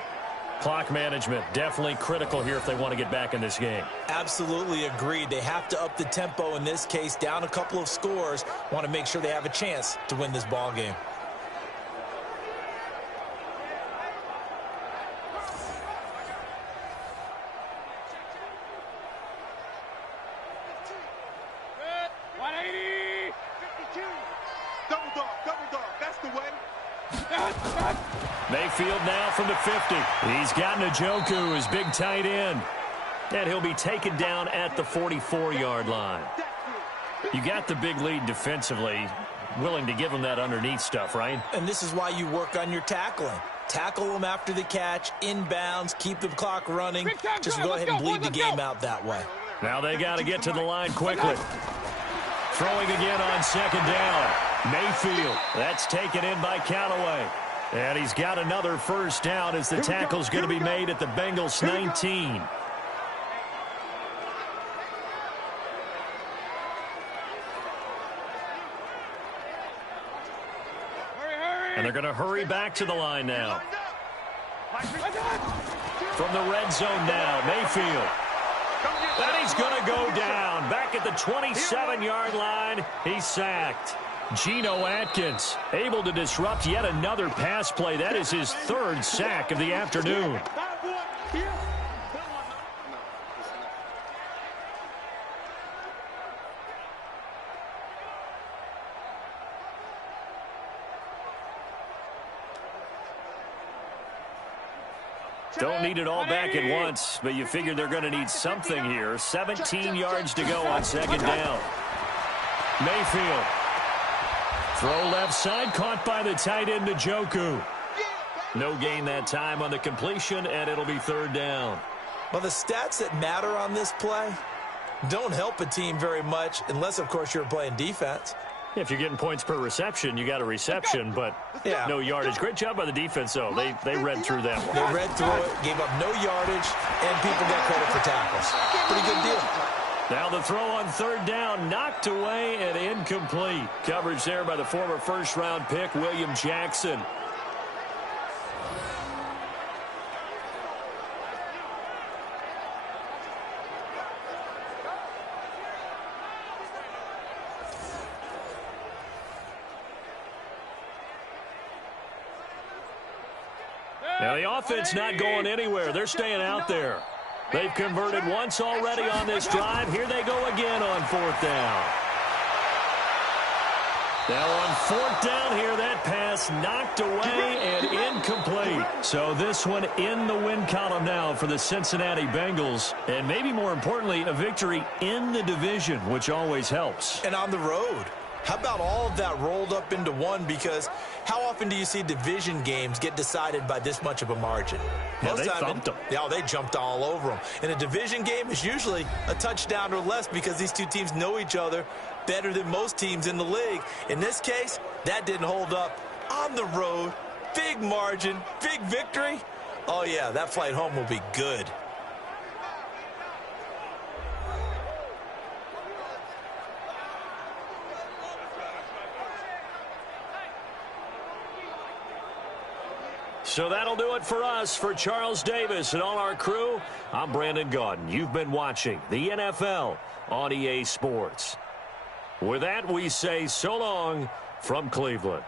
Clock management definitely critical here if they want to get back in this game. Absolutely agreed. They have to up the tempo in this case, down a couple of scores. Want to make sure they have a chance to win this ball game. Mayfield now from the 50. He's got Njoku, his big tight end. And he'll be taken down at the 44-yard line. You got the big lead defensively. Willing to give him that underneath stuff, right? And this is why you work on your tackling. Tackle them after the catch, inbounds, keep the clock running. Just go ahead and bleed the game out that way. Now they got to get to the line quickly. Throwing again on 2nd down. Mayfield, that's taken in by Callaway. And he's got another 1st down as the tackle's going to be made at the Bengals 19. And they're going to hurry back to the line now. From the red zone now, Mayfield. And he's going to go down. Back at the 27-yard line, he's sacked. Geno Atkins able to disrupt yet another pass play. That is his 3rd sack of the afternoon. Don't need it all back at once, but you figure they're going to need something here. 17 yards to go on second down. Mayfield. Throw left side, caught by the tight end, Njoku. No gain that time on the completion, and it'll be third down. Well, the stats that matter on this play don't help a team very much unless, of course, you're playing defense. If you're getting points per reception, you got a reception, but no yardage. Great job by the defense, though. They read through that one. They read through it, gave up no yardage, and people got credit for tackles. Pretty good deal. Now the throw on third down, knocked away and incomplete. Coverage there by the former first-round pick, William Jackson. Now the offense not going anywhere. They're staying out there. They've converted once already on this drive. Here they go again on fourth down. Now on fourth down here, that pass knocked away and incomplete. So this one in the win column now for the Cincinnati Bengals. And maybe more importantly, a victory in the division, which always helps. And on the road. How about all of that rolled up into one? Because how often do you see division games get decided by this much of a margin? Yeah, they thumped them. Yeah, they jumped all over them. And a division game is usually a touchdown or less because these two teams know each other better than most teams in the league. In this case, that didn't hold up. On the road, big margin, big victory. Oh, yeah, that flight home will be good. So that'll do it for us. For Charles Davis and all our crew, I'm Brandon Gaudin. You've been watching the NFL on EA Sports. With that, we say so long from Cleveland.